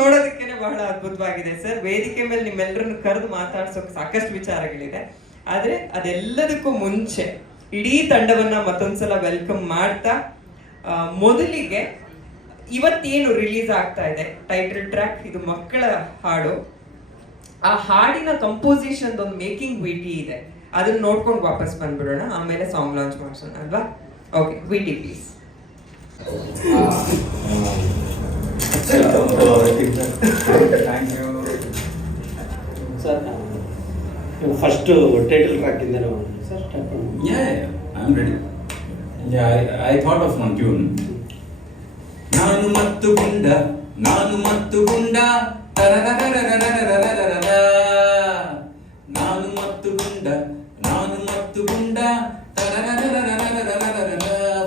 ನೋಡೋದಕ್ಕೇನೆ ಬಹಳ ಅದ್ಭುತವಾಗಿದೆ ಸರ್. ವೇದಿಕೆ ಮೇಲೆ ನಿಮ್ಮೆಲ್ಲರನ್ನು ಕರೆದು ಮಾತಾಡ್ಸೋಕೆ ಸಾಕಷ್ಟು ವಿಚಾರಗಳಿದೆ. ಆದ್ರೆ ಅದೆಲ್ಲದಕ್ಕೂ ಮುಂಚೆ ಇಡೀ ತಂಡವನ್ನ ಮತ್ತೊಂದ್ಸಲ ವೆಲ್ಕಮ್ ಮಾಡ್ತಾ, ಮೊದಲಿಗೆ ಇವತ್ತೇನು ರಿಲೀಸ್ ಆಗ್ತಾ ಇದೆ ಟೈಟಲ್ ಟ್ರ್ಯಾಕ್, ಇದು ಮಕ್ಕಳ ಹಾಡು. ಆ ಹಾಡಿನ ಕಂಪೋಸಿಷನ್ ಒಂದು ಮೇಕಿಂಗ್ ವಿಟಿ ಇದೆ, ಅದನ್ನ ನೋಡ್ಕೊಂಡು ವಾಪಸ್ ಬಂದ್ಬಿಡೋಣ, ಆಮೇಲೆ ಸಾಂಗ್ ಲಾಂಚ್ ಮಾಡ್ಸೋಣ ಅಲ್ವಾ? Okay, VT please. Thank you sir. First title track ಇಂದ ಸರ್ ಸ್ಟಾರ್ಟ್ ಮಾಡೋಣ. I am ready. I thought of one tune. Naanu ಮತ್ತು ಗುಂಡ, ನಾನು ಮತ್ತು ಗುಂಡ, ನಾನು ಮತ್ತು ಗುಂಡ, ನಾನು ಮತ್ತು ಗುಂಡ,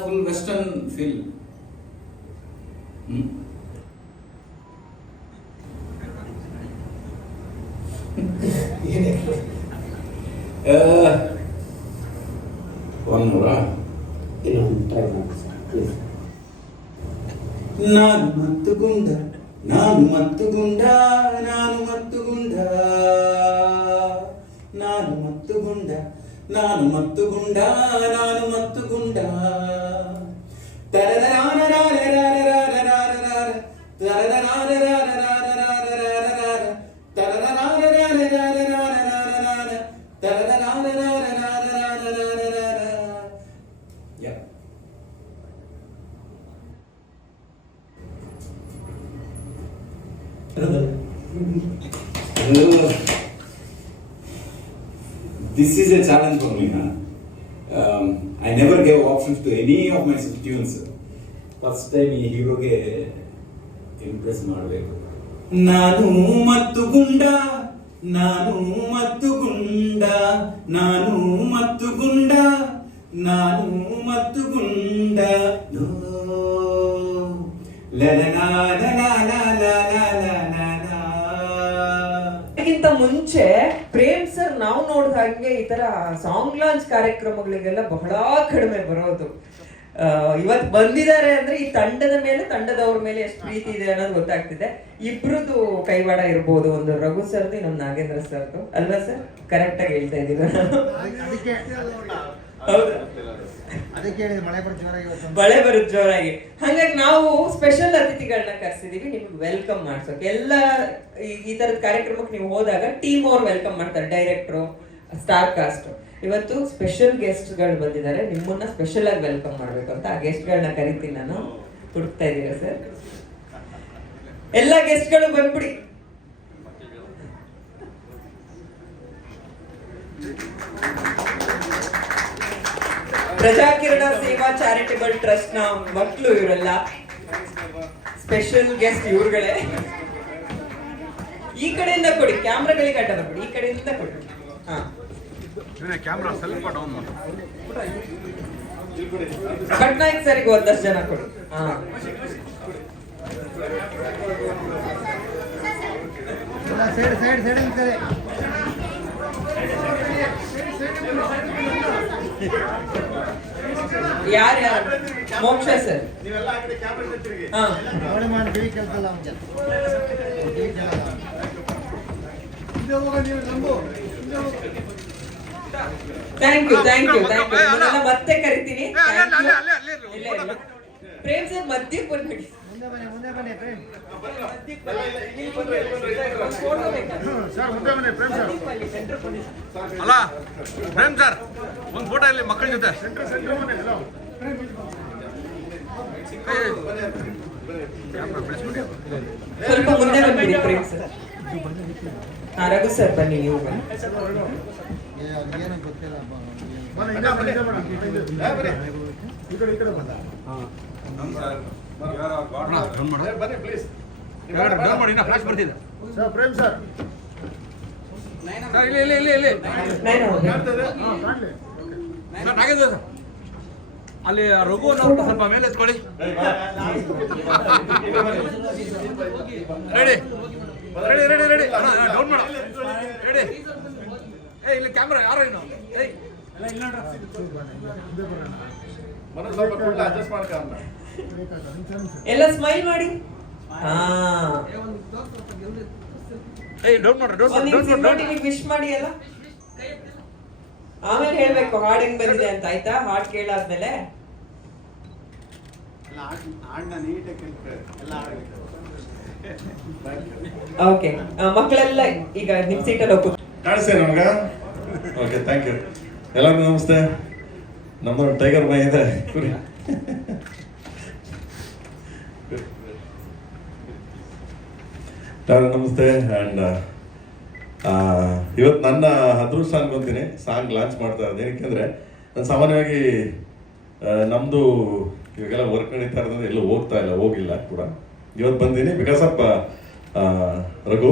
ಫುಲ್ ವೆಸ್ಟರ್ನ್ ಫೀಲ್. ಒನ್ ಮೂರ ಇನ್ನೊಂದು ಟ್ರೈ ಮಾಡಿ ಸರ್ ಪ್ಲೀಸ್. ನಾನು ಮತ್ತು ಗುಂಡ, ನಾನು ಮತ್ತು ಗುಂಡ, ನಾನು ಮತ್ತು ಗುಂಡ, ನಾನು ಮತ್ತು ಗುಂಡ, ನಾನು ಮತ್ತು ಗುಂಡ, ನಾನು ಮತ್ತು ಗುಂಡ, This is a challenge for me. I never gave options to any of my tunes. First time ಈ ಹೀರೋಗೆ ಇಂಪ್ರೆಸ್ ಮಾಡಬೇಕು. ನಾನು ಮತ್ತು ಗುಂಡ, ನಾನು ಮತ್ತು ಗುಂಡ, ನಾನು ಮತ್ತು ಗುಂಡ, ನಾನು ಮತ್ತು ಗುಂಡ, ಅದಕ್ಕಿಂತ ಮುಂಚೆ ಪ್ರೇಮ್ ಸರ್ ನಾವು ನೋಡಿದ ಹಾಗೆ ಈ ತರ ಸಾಂಗ್ ಲಾಂಚ್ ಕಾರ್ಯಕ್ರಮಗಳಿಗೆಲ್ಲ ಬಹಳ ಕಡಿಮೆ ಬರೋದು. ಇವತ್ತು ಬಂದಿದ್ದಾರೆ ಅಂದ್ರೆ ಈ ತಂಡದ ಮೇಲೆ, ತಂಡದವ್ರ ಮೇಲೆ ಎಷ್ಟು ಪ್ರೀತಿ ಇದೆ ಅನ್ನೋದು ಗೊತ್ತಾಗ್ತಿದೆ. ಇಬ್ರದ್ದು ಕೈವಾಡ ಇರ್ಬೋದು, ಒಂದು ರಘು ಸರ್ದು, ಇನ್ನೊಂದು ನಾಗೇಂದ್ರ ಸರ್ದು ಅಲ್ವಾ ಸರ್? ಕರೆಕ್ಟ್ ಆಗಿ ಹೇಳ್ತಾ ಇದ್ದೀವಿ. ಮಳೆ ಬರುತ್ತೆ ಜೋರಾಗಿ. ಹಾಗಾಗಿ ನಾವು ಸ್ಪೆಷಲ್ ಅತಿಥಿಗಳನ್ನ ಕರ್ಸಿದೀವಿ ನಿಮ್ಗೆ ವೆಲ್ಕಮ್ ಮಾಡ್ಸೋಕೆ. ಎಲ್ಲ ಈ ತರದ ಕಾರ್ಯಕ್ರಮಕ್ಕೆ ನೀವು ಹೋದಾಗ ಟೀಮ್ ಅವ್ರು ವೆಲ್ಕಮ್ ಮಾಡ್ತಾರೆ, ಡೈರೆಕ್ಟ್ರು, ಸ್ಟಾರ್ ಕಾಸ್ಟ್. ಇವತ್ತು ಸ್ಪೆಷಲ್ ಗೆಸ್ಟ್ ಗಳು ಬಂದಿದ್ದಾರೆ, ನಿಮ್ಮನ್ನ ಸ್ಪೆಷಲ್ ಆಗಿ ವೆಲ್ಕಮ್ ಮಾಡ್ಬೇಕು ಅಂತ ಆ ಗೆಸ್ಟ್ ಗಳನ್ನ ಕರಿತೀನಿ ನಾನು. ಹುಡುಕ್ತಾ ಇದ್ದೀರಾ ಸರ್? ಎಲ್ಲ ಗೆಸ್ಟ್ ಗಳು ಬಂದ್ಬಿಡಿ. ಪ್ರಜಾಕಿರಣ ಸೇವಾ ಚಾರಿಟಬಲ್ ಟ್ರಸ್ಟ್ ನ ಮಕ್ಕಳು ಇವರೆಲ್ಲ. ಸ್ಪೆಷಲ್ ಗೆಸ್ಟ್ ಇವ್ರುಗಳೇ. ಈ ಕಡೆಯಿಂದ ಕೊಡಿ, ಕ್ಯಾಮ್ರಾಗಳಿಗೆ ಅಡ್ಡ ಬರ್ಬಿಡಿ, ಈ ಕಡೆಯಿಂದ ಕೊಡಿ. ಹಾ, ಕ್ಯಾಮ್ರಾ ಸ್ವಲ್ಪ ಡೌನ್ ಮಾಡಿ. ಪಟ್ನಾಯಕ್ ಸರಿಗೆ ಒಂದಷ್ಟು ಜನ ಕೊಡಿ. ಹಾ, ಸೈಡ್ ಸೈಡ್ ಸೈಡ್ ಅಂತಾರೆ. ಯಾರು ಮೋಕ್ಷ ಸರ್. ಹಾ, thank you thank you thank you. ಮತ್ತೆ ಕರಿತೀನಿ. ಪ್ರೇಮ್ ಸರ್ ಮಧ್ಯಕ್ಕೆ ಬಂದ್ಬಿಡಿ. ಮುಂದೆ ಬನ್ನಿ ಪ್ರೇಮ್ ಸರ್, ಮುಂದೆ ಬನ್ನಿ ಪ್ರೇಮ್ ಸರ್. ಅಲ್ಲ ಪ್ರೇಮ್ ಸರ್, ಒಂದು ಫೋಟೋ ಇಲ್ಲಿ ಮಕ್ಕಳ ಜೊತೆ. ಸ್ವಲ್ಪ ಮುಂದೆ ಬಂದ್ಬಿಡಿ ಪ್ರೇಮ್ ಸರ್. ಹಾ, ರಘು ಸರ್ ಬನ್ನಿ, ನೀವು ಬನ್ನಿ. ಫ್ಲಾಶ್ ಬರ್ತಿದೆ ಸರ್. ಪ್ರೇಮ್ ಸರ್ ಇಲ್ಲಿ ಇಲ್ಲಿ ಇಲ್ಲಿ ಸರ್, ಅಲ್ಲಿ ರಘು ಸ್ವಲ್ಪ ಮೇಲೆ ಎತ್ಕೊಳ್ಳಿ. Ready ready ready ready down ಮಾಡ. ರೆಡಿ. ಇಲ್ಲಿ ಕ್ಯಾಮ್ರಾ ಯಾರು ಇನ್ನು ಎಲ್ಲ ಸ್ಮೈಲ್ ಮಾಡಿ. ಹಾ ಏಯ್ ಡೌನ್ ಮಾಡ್ರಿ ಡೌನ್ ವಿಶ್ ಮಾಡಿ ಅಲ್ಲ, ಆಮೇಲೆ ಹೇಳ್ಬೇಕು ಹಾಡ್ ಹೆಂಗ್ ಬಂದಿದೆ ಅಂತ, ಆಯ್ತಾ? ಹಾಡ್ ಕೇಳಾದ್ಮೇಲೆ ಓಕೆ. ಮಕ್ಕಳೆಲ್ಲ ಈಗ ನಿಮ್ ಸೀಟಲ್ಲಿ ಹೋಗ್ಬೋದು. ಕಾಣಿಸ್ತೇನೆ ನಮ್ಗ. Okay, thank you. ಎಲ್ಲರಿಗೂ ನಮಸ್ತೆ. ನಮ್ಮದೊಂದು ಟೈಗರ್ ಬಾಯ್ ಇದೆ, ಕುರಿ. ನಮಸ್ತೆ. ಆ್ಯಂಡ್ ಇವತ್ತು ನನ್ನ ಅದೃಷ್ಟ ಸಾಂಗ್ ಅಂತೀನಿ, ಸಾಂಗ್ ಲಾಂಚ್ ಮಾಡ್ತಾ ಇರೋದು. ಏನಕ್ಕೆಂದರೆ ನಾನು ಸಾಮಾನ್ಯವಾಗಿ ನಮ್ಮದು ಇವಾಗೆಲ್ಲ ವರ್ಕ್ ನಡೀತಾ ಇರೋದ್ರಿಂದ ಎಲ್ಲೂ ಹೋಗಿಲ್ಲ ಕೂಡ. ಇವತ್ತು ಬಂದೀನಿ ಬಿಕಾಸ್ ಆಫ್ ರಘು,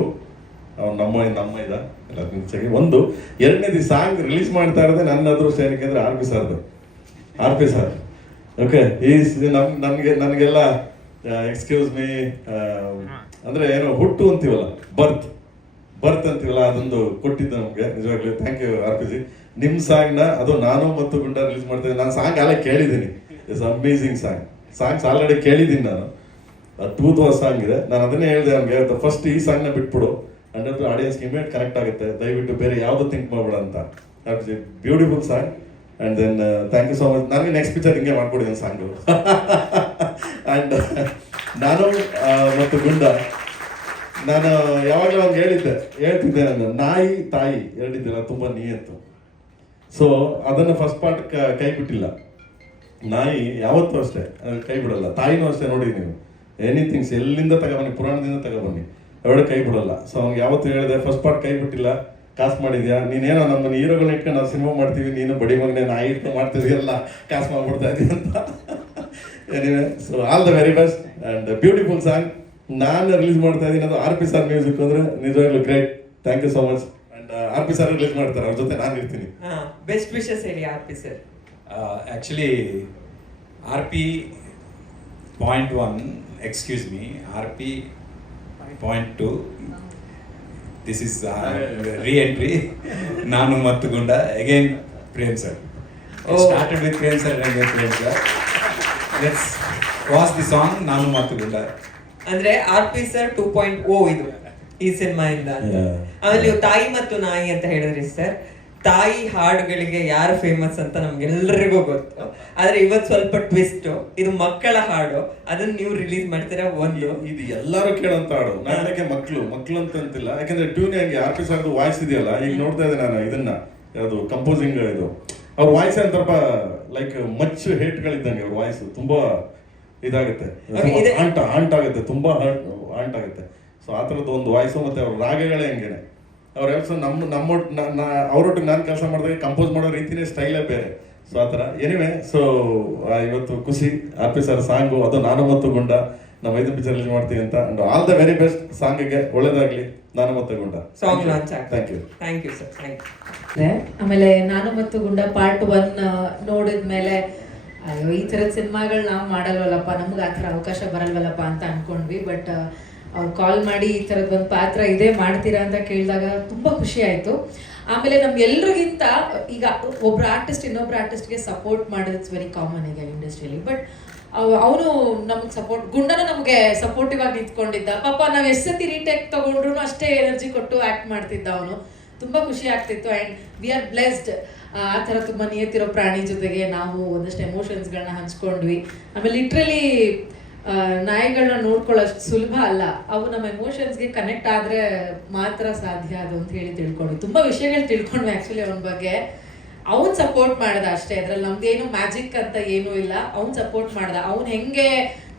ಅವ್ನು ನಮ್ಮ ಇದ ಎಲ್ಲ ಮುಂಚೆಗೆ. ಒಂದು ಎರಡನೇದು ಸಾಂಗ್ ರಿಲೀಸ್ ಮಾಡ್ತಾ ಇರೋದೇ ನನ್ನ ಅದೃಷ್ಟ. ಏನಕ್ಕೆ ಅಂದರೆ ಆರ್ ಪಿ ಸರ್. ಓಕೆ, ನನಗೆಲ್ಲ ಎಕ್ಸ್ಕ್ಯೂಸ್ ಮೀ ಅಂದರೆ ಏನೋ ಹುಟ್ಟು ಅಂತೀವಲ್ಲ, ಬರ್ತ್ ಅಂತೀವಲ್ಲ, ಅದೊಂದು ಕೊಟ್ಟಿದ್ದು ನಮಗೆ. ನಿಜವಾಗ್ಲೂ thank you R P ji. ನಿಮ್ಮ ಸಾಂಗ್ನ ಅದು ನಾನು ಮತ್ತು ಗುಂಡ ರಿಲೀಸ್ ಮಾಡ್ತಿದ್ದೀನಿ. ನಾನು ಸಾಂಗ್ ಅಲ್ಲೇ ಕೇಳಿದ್ದೀನಿ. ಇಟ್ಸ್ ಅಮೇಝಿಂಗ್ ಸಾಂಗ್ಸ್ ಆಲ್ರೆಡಿ ಕೇಳಿದ್ದೀನಿ ನಾನು. ಅದ್ಭುತವಾದ ಸಾಂಗ್ ಇದೆ. ನಾನು ಅದನ್ನೇ ಹೇಳಿದೆ ಅವ್ನಿಗೆ, ಫಸ್ಟ್ ಈ ಸಾಂಗ್ನ ಬಿಟ್ಬಿಡು, ಅಂಡ್ ಆಡಿಯನ್ಸ್ಗೆ ಇಮಿಡಿಯೇಟ್ ಕನೆಕ್ಟ್ ಆಗುತ್ತೆ, ದಯವಿಟ್ಟು ಬೇರೆ ಯಾವುದು ಥಿಂಕ್ ಮಾಡಬೇಡ ಅಂತ. R P ji beautiful song. And then thank you so much. ನನಗೆ ನೆಕ್ಸ್ಟ್ ಪಿಕ್ಚರ್ ಹಿಂಗೆ ಮಾಡ್ಕೊಡಿ ಒಂದು ಸಾಂಗು. ಆ್ಯಂಡ್ ನಾನು ಮತ್ತು ಗುಂಡ, ನಾನು ಯಾವಾಗಲೂ ಒಂದು ಹೇಳ್ತಿದ್ದೆ ನಾನು, ನಾಯಿ ತಾಯಿ ಎರಡಿದ್ದೆಲ್ಲ ತುಂಬ ನಿಯತ್ತು. ಸೊ ಅದನ್ನು ಫಸ್ಟ್ ಪಾರ್ಟ್ ಕೈ ಬಿಟ್ಟಿಲ್ಲ. ನಾಯಿ ಯಾವತ್ತೂ ಅಷ್ಟೇ ಕೈ ಬಿಡಲ್ಲ, ತಾಯಿನೂ ಅಷ್ಟೇ. ನೋಡಿ ನೀವು ಎನಿಥಿಂಗ್ಸ್ ಎಲ್ಲಿಂದ ತಗೊಬನ್ನಿ, ಪುರಾಣದಿಂದ ತಗೊಬನ್ನಿ, ಎರಡು ಕೈ ಬಿಡಲ್ಲ. ಸೊ ಅವ್ನಿಗೆ ಯಾವತ್ತೂ ಹೇಳಿದೆ, ಫಸ್ಟ್ ಪಾರ್ಟ್ ಕೈ ಬಿಟ್ಟಿಲ್ಲ, ಕಾಸು ಮಾಡಿದ್ಯಾ ನೀನೇನೋ ನಮ್ಮನ್ನು ಹೀರೋಗಳನ್ನ ಇಟ್ಕೊಂಡು ನಾವು ಸಿನಿಮಾ ಮಾಡ್ತೀವಿ, ನೀನು ಬಡಿ ಮಗನೇ ನಾಯಿ ಇಟ್ಕೊಂಡು ಮಾಡ್ತಿದ್ಯಲ್ಲ, ಕಾಸು ಮಾಡ್ಬಿಡ್ತಾ ಇದ್ದೀವಿ ಅಂತ. Anyway, so all the very best and beautiful song. ನಾನು ರಿಲೀಸ್ ಮಾಡ್ತಾ ಇದ್ದೀನಿ, ಅದು ಆರ್ ಪಿ ಸರ್ ಮ್ಯೂಸಿಕ್ ಅಂದರೆ ನಿಜವಾಗ್ಲೂ great. Thank you so much. And R P sir release ಮಾಡ್ತಾರೆ, ಅವ್ರ ಜೊತೆ ನಾನು ಇರ್ತೀನಿ. ಬೆಸ್ಟ್ ವಿಶಸ್ ಹೇಳಿ R P sir. Actually, RP.1, excuse me, RP.2, this is re-entry. Nanu Mattu Gunda, again Prem sir. It started with Prem sir and again Prem sir. Let's watch the song Nanu Mattu Gunda. ಅಂದ್ರೆ R P sir 2.0 ಇದು ಈ ಸಿನಿಮಾಯಿಂದ. ಆಮೇಲೆ ನೀವು ತಾಯಿ ಮತ್ತು ನಾಯಿ ಅಂತ ಹೇಳಿದ್ರಿ ಸರ್. ತಾಯಿ ಹಾಡುಗಳಿಗೆ ಯಾರು ಫೇಮಸ್ ಅಂತ ನಮ್ಗೆಲ್ಲರಿಗೂ ಗೊತ್ತು, ಆದ್ರೆ ಇವತ್ತು ಸ್ವಲ್ಪ ಟ್ವಿಸ್ಟ್, ಇದು ಮಕ್ಕಳ ಹಾಡು, ಅದನ್ನ ನೀವು ರಿಲೀಸ್ ಮಾಡ್ತೀರಾ. ಒಂದು ಇದು ಎಲ್ಲರೂ ಕೇಳೋಂತ ಹಾಡು. ನಾನು ಅದಕ್ಕೆ ಮಕ್ಕಳು ಅಂತಿಲ್ಲ, ಯಾಕಂದ್ರೆ ಟ್ಯೂನ್ ಹೆಂಗೆ ಆರ್ ಪಿ ಸರ್ದು ವಾಯ್ಸ್ ಇದೆಯಲ್ಲ, ಈಗ ನೋಡ್ತಾ ಇದ್ದೆ ನಾನು ಇದನ್ನ, ಯಾವುದು ಕಂಪೋಸಿಂಗ್ ಇದು, ಅವ್ರ ವಾಯ್ಸ್ ಒಂದು ಸ್ವಲ್ಪ ಲೈಕ್ ಮಚ್ ಹೇಟ್ಗಳಿದ್ದಂಗೆ. ಅವ್ರ ವಾಯ್ಸ್ ತುಂಬಾ ಇದಾಗುತ್ತೆ, ಆಂಟ್ ಆಗುತ್ತೆ, ತುಂಬಾ ಆಂಟ್ ಆಗುತ್ತೆ. ಸೊ ಆ ಥರದ್ದು ಒಂದು ವಾಯ್ಸು, ಮತ್ತೆ ಅವ್ರ ರಾಗಗಳೇ ಹಂಗೇನೆ. ಅವ್ರ ಎಲ್ಸು ಅವರೊಟ್ಟಿಗೆ ನಾನು ಕೆಲಸ ಮಾಡಿದಾಗ ಕಂಪೋಸ್ ಮಾಡೋ ರೀತಿನೇ ಸ್ಟೈಲೇ ಬೇರೆ. ಸೊ ಆ ಥರ ಎನಿವೆ. ಸೊ ಇವತ್ತು ಖುಷಿ, ಆರ್ ಪಿ ಸರ್ ಸಾಂಗು, ಅದು ನಾನು ಮತ್ತು ಗುಂಡ ನಾವು 5 ಪಿಕ್ಚರ್ ರಿಲೀಸ್ ಮಾಡ್ತೀವಿ ಅಂತ. And all the very best. ಸಾಂಗಿಗೆ ಒಳ್ಳೇದಾಗ್ಲಿ. ನಾನು ಮತ್ತು ಗುಂಡ ಸಾಂಗ್ ಲಾಂಚ್ ಆಗ್ತದೆ. Thank you sir, thank you. ಆಮೇಲೆ ನಾನು ಮತ್ತು ಗುಂಡ ಪಾರ್ಟ್ 1 ನೋಡಿದ್ಮೇಲೆ, ಅಯ್ಯೋ ಈ ಥರದ ಸಿನಿಮಾಗಳು ನಾವು ಮಾಡಲ್ವಲ್ಲಪ್ಪ, ನಮ್ಗೆ ಆ ಥರ ಅವಕಾಶ ಬರಲ್ವಲ್ಲಪ್ಪ ಅಂತ ಅನ್ಕೊಂಡ್ವಿ. ಬಟ್ ಅವ್ರು ಕಾಲ್ ಮಾಡಿ ಈ ಥರದ್ದು ಒಂದು ಪಾತ್ರ ಇದೇ ಮಾಡ್ತೀರಾ ಅಂತ ಕೇಳಿದಾಗ ತುಂಬ ಖುಷಿ ಆಯಿತು. ಆಮೇಲೆ ನಮ್ಗೆಲ್ರಿಗಿಂತ ಈಗ ಒಬ್ರು ಆರ್ಟಿಸ್ಟ್ ಇನ್ನೊಬ್ರು ಆರ್ಟಿಸ್ಟ್ಗೆ ಸಪೋರ್ಟ್ ಮಾಡೋದು ಇಟ್ಸ್ ವೆರಿ ಕಾಮನ್ ಈಗ ಇಂಡಸ್ಟ್ರಿಯಲ್ಲಿ. ಬಟ್ ಅವನು ನಮಗೆ ಸಪೋರ್ಟ್, ಗುಂಡನೂ ನಮಗೆ ಸಪೋರ್ಟಿವ್ ಆಗಿ ನಿಂತ್ಕೊಂಡಿದ್ದ. ಪಾಪ ನಾವು ಎಷ್ಟು ಸತಿ ರೀಟೇಕ್ ತೊಗೊಂಡ್ರು ಅಷ್ಟೇ ಎನರ್ಜಿ ಕೊಟ್ಟು ಆ್ಯಕ್ಟ್ ಮಾಡ್ತಿದ್ದ ಅವನು. ತುಂಬ ಖುಷಿ ಆಗ್ತಿತ್ತು. And we are blessed. ಆ ಥರ ತುಂಬ ನಿಯತ್ತಿರೋ ಪ್ರಾಣಿ ಜೊತೆಗೆ ನಾವು ಒಂದಷ್ಟು ಎಮೋಷನ್ಸ್ಗಳನ್ನ ಹಂಚ್ಕೊಂಡ್ವಿ. ಆಮೇಲೆ ಲಿಟ್ರಲಿ ನಾಯಿಗಳನ್ನ ನೋಡ್ಕೊಳ್ಳೋಷ್ಟು ಸುಲಭ ಅಲ್ಲ, ಅವು ನಮ್ಮ ಎಮೋಷನ್ಸ್ಗೆ ಕನೆಕ್ಟ್ ಆದರೆ ಮಾತ್ರ ಸಾಧ್ಯ ಅದು ಅಂತ ಹೇಳಿ ತಿಳ್ಕೊಂಡ್ವಿ. ತುಂಬ ವಿಷಯಗಳು ತಿಳ್ಕೊಂಡ್ವಿ ಆ್ಯಕ್ಚುಲಿ ಅವನ ಬಗ್ಗೆ. ಅವ್ನು ಸಪೋರ್ಟ್ ಮಾಡ್ದ ಅಷ್ಟೇ, ಅದ್ರಲ್ಲಿ ನಮ್ದೇನು ಮ್ಯಾಜಿಕ್ ಅಂತ ಏನೂ ಇಲ್ಲ. ಅವ್ನು ಸಪೋರ್ಟ್ ಮಾಡ್ದ. ಅವ್ನು ಹೆಂಗೆ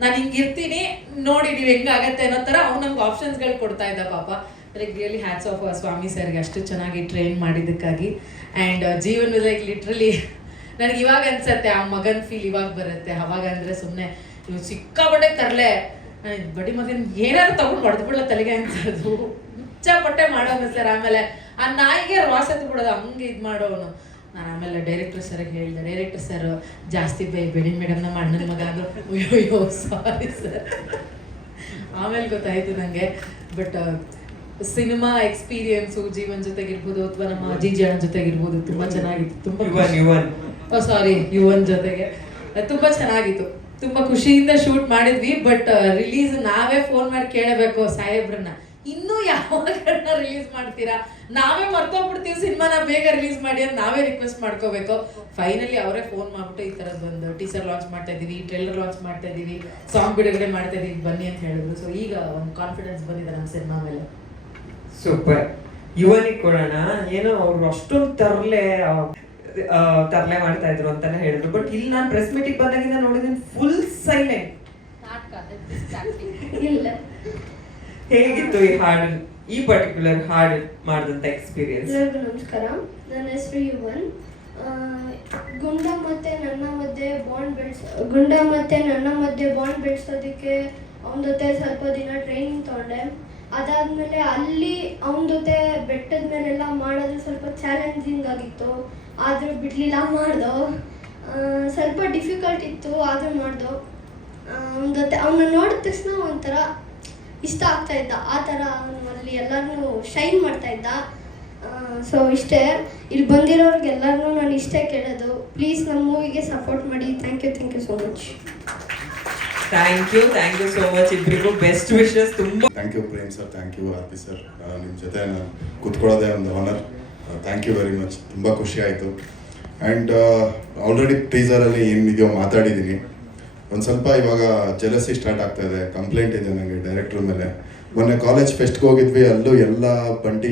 ನಾನು ಹಿಂಗಿರ್ತೀನಿ ನೋಡಿ ನೀವು ಹೆಂಗಾಗತ್ತೆ ಅನ್ನೋ ಥರ ಅವ್ನು ನಮ್ಗೆ ಆಪ್ಷನ್ಸ್ಗಳು ಕೊಡ್ತಾ ಇದ್ದ. ಪಾಪ ಲೈಕ್ ರಿಯಲಿ ಹ್ಯಾಟ್ಸ್ ಆಫ್ ಸ್ವಾಮಿ ಸರ್ಗೆ ಅಷ್ಟು ಚೆನ್ನಾಗಿ ಟ್ರೈನ್ ಮಾಡಿದ್ದಕ್ಕಾಗಿ. ಆ್ಯಂಡ್ ಜೀವನ್ ಲೈಕ್ ಲಿಟ್ರಲಿ ನನಗೆ ಇವಾಗ ಅನ್ಸತ್ತೆ ಆ ಮಗನ ಫೀಲ್ ಇವಾಗ ಬರುತ್ತೆ. ಅವಾಗ ಅಂದರೆ ಸುಮ್ಮನೆ ಇವ್ ಸಿಕ್ಕಾಪಟ್ಟೆ ತರಲೆ ಬಡಿ ಮಗನ್ ಏನಾದ್ರು ತಗೊಂಡು ಹೊಡೆದ್ಬಿಡ್ಲ ತಲೆಗೆ ಅನ್ಸೋದು, ಹುಚ್ಚಾಪಟ್ಟೆ ಮಾಡೋನು ಸರ್. ಆಮೇಲೆ ಆ ನಾಯಿಗೆ ವಾಸತ್ತು ಬಿಡೋದು ಹಂಗೆ ಇದು ಮಾಡೋನು. ನಾನು ಆಮೇಲೆ ಡೈರೆಕ್ಟರ್ ಸರ್ಗೆ ಹೇಳಿದೆ, ಡೈರೆಕ್ಟರ್ ಸರ್ ಜಾಸ್ತಿ ಬೇಡಿ ಮೇಡಮ್ ನಮ್ಮ ಅಣ್ಣನ ಮಗ ಅಂದರು. ಅಯ್ಯೋ ಸಾರಿ ಸರ್. ಆಮೇಲೆ ಗೊತ್ತಾಯ್ತು ನನಗೆ. ಬಟ್ ಸಿನಿಮಾ ಎಕ್ಸ್ಪೀರಿಯನ್ಸು ಜೀವನ್ ಜೊತೆಗಿರ್ಬೋದು ಅಥವಾ ನಮ್ಮ ಅಜಿಜಿ ಅಣ್ಣ ಜೊತೆಗಿರ್ಬೋದು ತುಂಬ ಚೆನ್ನಾಗಿತ್ತು. ತುಂಬ ಯುವನ್ ಜೊತೆಗೆ ತುಂಬ ಚೆನ್ನಾಗಿತ್ತು. ತುಂಬಾ ಖುಷಿಯಿಂದ ಶೂಟ್ ಮಾಡಿದ್ವಿ. ಬಟ್ ರಿಲೀಸ್ ನಾವೇ ಫೋನ್ ಮಾಡಿ ಕೇಳಬೇಕು ಸಾಹೇಬ್ರನ್ನ, ಇನ್ನೂ ಯಾವಾಗ ರಿಲೀಸ್ ಮಾಡ್ತೀರಾ, ನಾವೇ ಮರ್ತೋಗ್ಬಿಡ್ತೀವಿ ಸಿನಿಮಾನ, ಬೇಗ ರಿಲೀಸ್ ಮಾಡಿ ಅಂತ ನಾವೇ ರಿಕ್ವೆಸ್ಟ್ ಮಾಡ್ಕೋಬೇಕು. ಫೈನಲಿ ಅವರೇ ಫೋನ್ ಮಾಡ್ಬಿಟ್ಟು ಈ ಥರದ್ದು ಒಂದು ಟೀಸರ್ ಲಾಂಚ್ ಮಾಡ್ತಾ ಇದೀವಿ, ಟ್ರೈಲರ್ ಲಾಂಚ್ ಮಾಡ್ತಾ ಇದೀವಿ, ಸಾಂಗ್ ಬಿಡುಗಡೆ ಮಾಡ್ತಾ ಇದೀವಿ, ಬನ್ನಿ ಅಂತ ಹೇಳಿದ್ರು. ಸೊ ಈಗ ಒಂದು ಕಾನ್ಫಿಡೆನ್ಸ್ ಬಂದಿದೆ ನಮ್ಮ ಸಿನಿಮಾ ಮೇಲೆ. ಸೂಪರ್. ಯುವನಿಗೆ ಕೊಡೋಣ. ಏನೋ ಅವ್ರು ಅಷ್ಟೊಂದು ತರ್ಲೆ ಮಾಡ್ತಾ ಇದ್ರು ಅಂತಾನೆ ಹೇಳಿದ್ರು. ಬಟ್ ಇಲ್ಲಿ ನಾನು ಪ್ರೆಸ್ ಮೀಟಿಗೆ ಬಂದಾಗಿಂದ ನೋಡಿದ್ರೆ ಫುಲ್ ಸೈಲೆಂಟ್. ಇಲ್ಲ. ಹೇಗಿತ್ತು ಈ ಹಾಡು, ಈ ಪರ್ಟಿಕ್ಯುಲರ್ ಹಾಡು ಮಾಡಿದಂತ ಎಕ್ಸ್ಪೀರಿಯನ್ಸ್? ಎಲ್ಲರಿಗೂ ನಮಸ್ಕಾರ, ನನ್ನ ಹೆಸರು ಯುವನ್. ಗುಂಡ ಮತ್ತೆ ನನ್ನ ಮಧ್ಯೆ ಬಾಂಡ್ ಬೆಳೆಸೋದಕ್ಕೆ ಅವನ ಜೊತೆ ಸ್ವಲ್ಪ ದಿನ ಟ್ರೈನಿಂಗ್ ತಗೊಂಡೆ. ಅದಾದ್ಮೇಲೆ ಅಲ್ಲಿ ಅವನ ಜೊತೆ ಬೆಟ್ಟದ ಮೇಲೆಲ್ಲ ಮಾಡೋದು ಸ್ವಲ್ಪ ಚಾಲೆಂಜಿಂಗ್ ಆಗಿತ್ತು, ಆದರೂ ಬಿಡಲಿಲ್ಲ, ಮಾಡ್ದೋ. ಸ್ವಲ್ಪ ಡಿಫಿಕಲ್ಟ್ ಇತ್ತು, ಆದರೂ ಮಾಡ್ದೋ. ಅವನ ಜೊತೆ ಅವನ್ನ ನೋಡಿದ ತಕ್ಷಣ ಒಂಥರ ಇಷ್ಟ ಆಗ್ತಾ ಇದ್ದ, ಆ ಥರ ಅವನು ಅಲ್ಲಿ ಎಲ್ಲರನ್ನೂ ಶೈನ್ ಮಾಡ್ತಾ ಇದ್ದ. ಸೊ ಇಷ್ಟೇ. ಇಲ್ಲಿ ಬಂದಿರೋರಿಗೆಲ್ಲರೂ ನಾನು ಇಷ್ಟೇ ಕೇಳೋದು, ಪ್ಲೀಸ್ ನಮ್ಮ ಮೂವಿಗೆ ಸಪೋರ್ಟ್ ಮಾಡಿ. Thank you so much. Thank you so much ಇಬ್ಬರಿಗೂ. Best wishes. ತುಂಬ thank you Prem sir, thank you R P sir. ನಿಮ್ಮ ಜೊತೆ ನಾನು ಕೂತ್ಕೊಳ್ಳೋದೇ ಒಂದು honour. Thank you very much. ತುಂಬ ಖುಷಿ ಆಯಿತು. ಆ್ಯಂಡ್ ಆಲ್ರೆಡಿ ಟೀಸರಲ್ಲಿ ಏನಿದೆಯೋ ಮಾತಾಡಿದ್ದೀನಿ. ಒಂದು ಸ್ವಲ್ಪ ಇವಾಗ ಜೆಲಸಿ ಸ್ಟಾರ್ಟ್ ಆಗ್ತಾ ಇದೆ, ಕಂಪ್ಲೇಂಟ್ ಇದೆ ನನಗೆ ಡೈರೆಕ್ಟ್ರ್ ಮೇಲೆ. ಮೊನ್ನೆ ಕಾಲೇಜ್ ಫೆಸ್ಟ್ಗೆ ಹೋಗಿದ್ವಿ, ಅಲ್ಲೂ ಎಲ್ಲ ಬಂಟಿ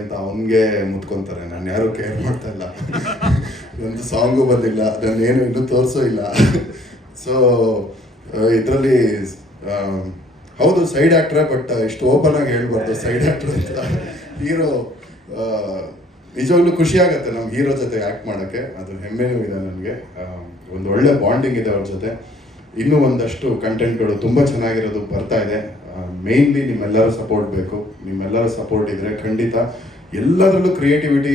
ಅಂತ ಅವನಿಗೆ ಮುತ್ಕೊತಾರೆ. ನಾನು ಯಾರೂ ಕೇರ್ ಮಾಡ್ತಾ ಇಲ್ಲ. ಒಂದು ಸಾಂಗು ಬಂದಿಲ್ಲ, ನಾನು ಏನು ಇನ್ನೂ ತೋರಿಸೋ ಇಲ್ಲ. ಸೊ ಇದರಲ್ಲಿ ಹೌದು ಸೈಡ್ ಆ್ಯಕ್ಟ್ರೇ, ಬಟ್ ಇಷ್ಟು ಓಪನ್ ಆಗಿ ಹೇಳ್ಬಾರ್ದು ಸೈಡ್ ಆ್ಯಕ್ಟ್ರ್ ಅಂತ. ಹೀರೋ ನಿಜವಾಗ್ಲೂ ಖುಷಿ ಆಗುತ್ತೆ ನಮ್ಮ ಹೀರೋ ಜೊತೆ ಆ್ಯಕ್ಟ್ ಮಾಡೋಕ್ಕೆ, ಅದು ಹೆಮ್ಮೆನೂ ಇದೆ ನನಗೆ. ಒಂದು ಒಳ್ಳೆ ಬಾಂಡಿಂಗ್ ಇದೆ ಅವ್ರ ಜೊತೆ. ಇನ್ನೂ ಒಂದಷ್ಟು ಕಂಟೆಂಟ್ಗಳು ತುಂಬ ಚೆನ್ನಾಗಿರೋದು ಬರ್ತಾ ಇದೆ. ಮೇಯ್ನ್ಲಿ ನಿಮ್ಮೆಲ್ಲರ ಸಪೋರ್ಟ್ ಬೇಕು. ನಿಮ್ಮೆಲ್ಲರ ಸಪೋರ್ಟ್ ಇದ್ದರೆ ಖಂಡಿತ ಎಲ್ಲದರಲ್ಲೂ ಕ್ರಿಯೇಟಿವಿಟಿ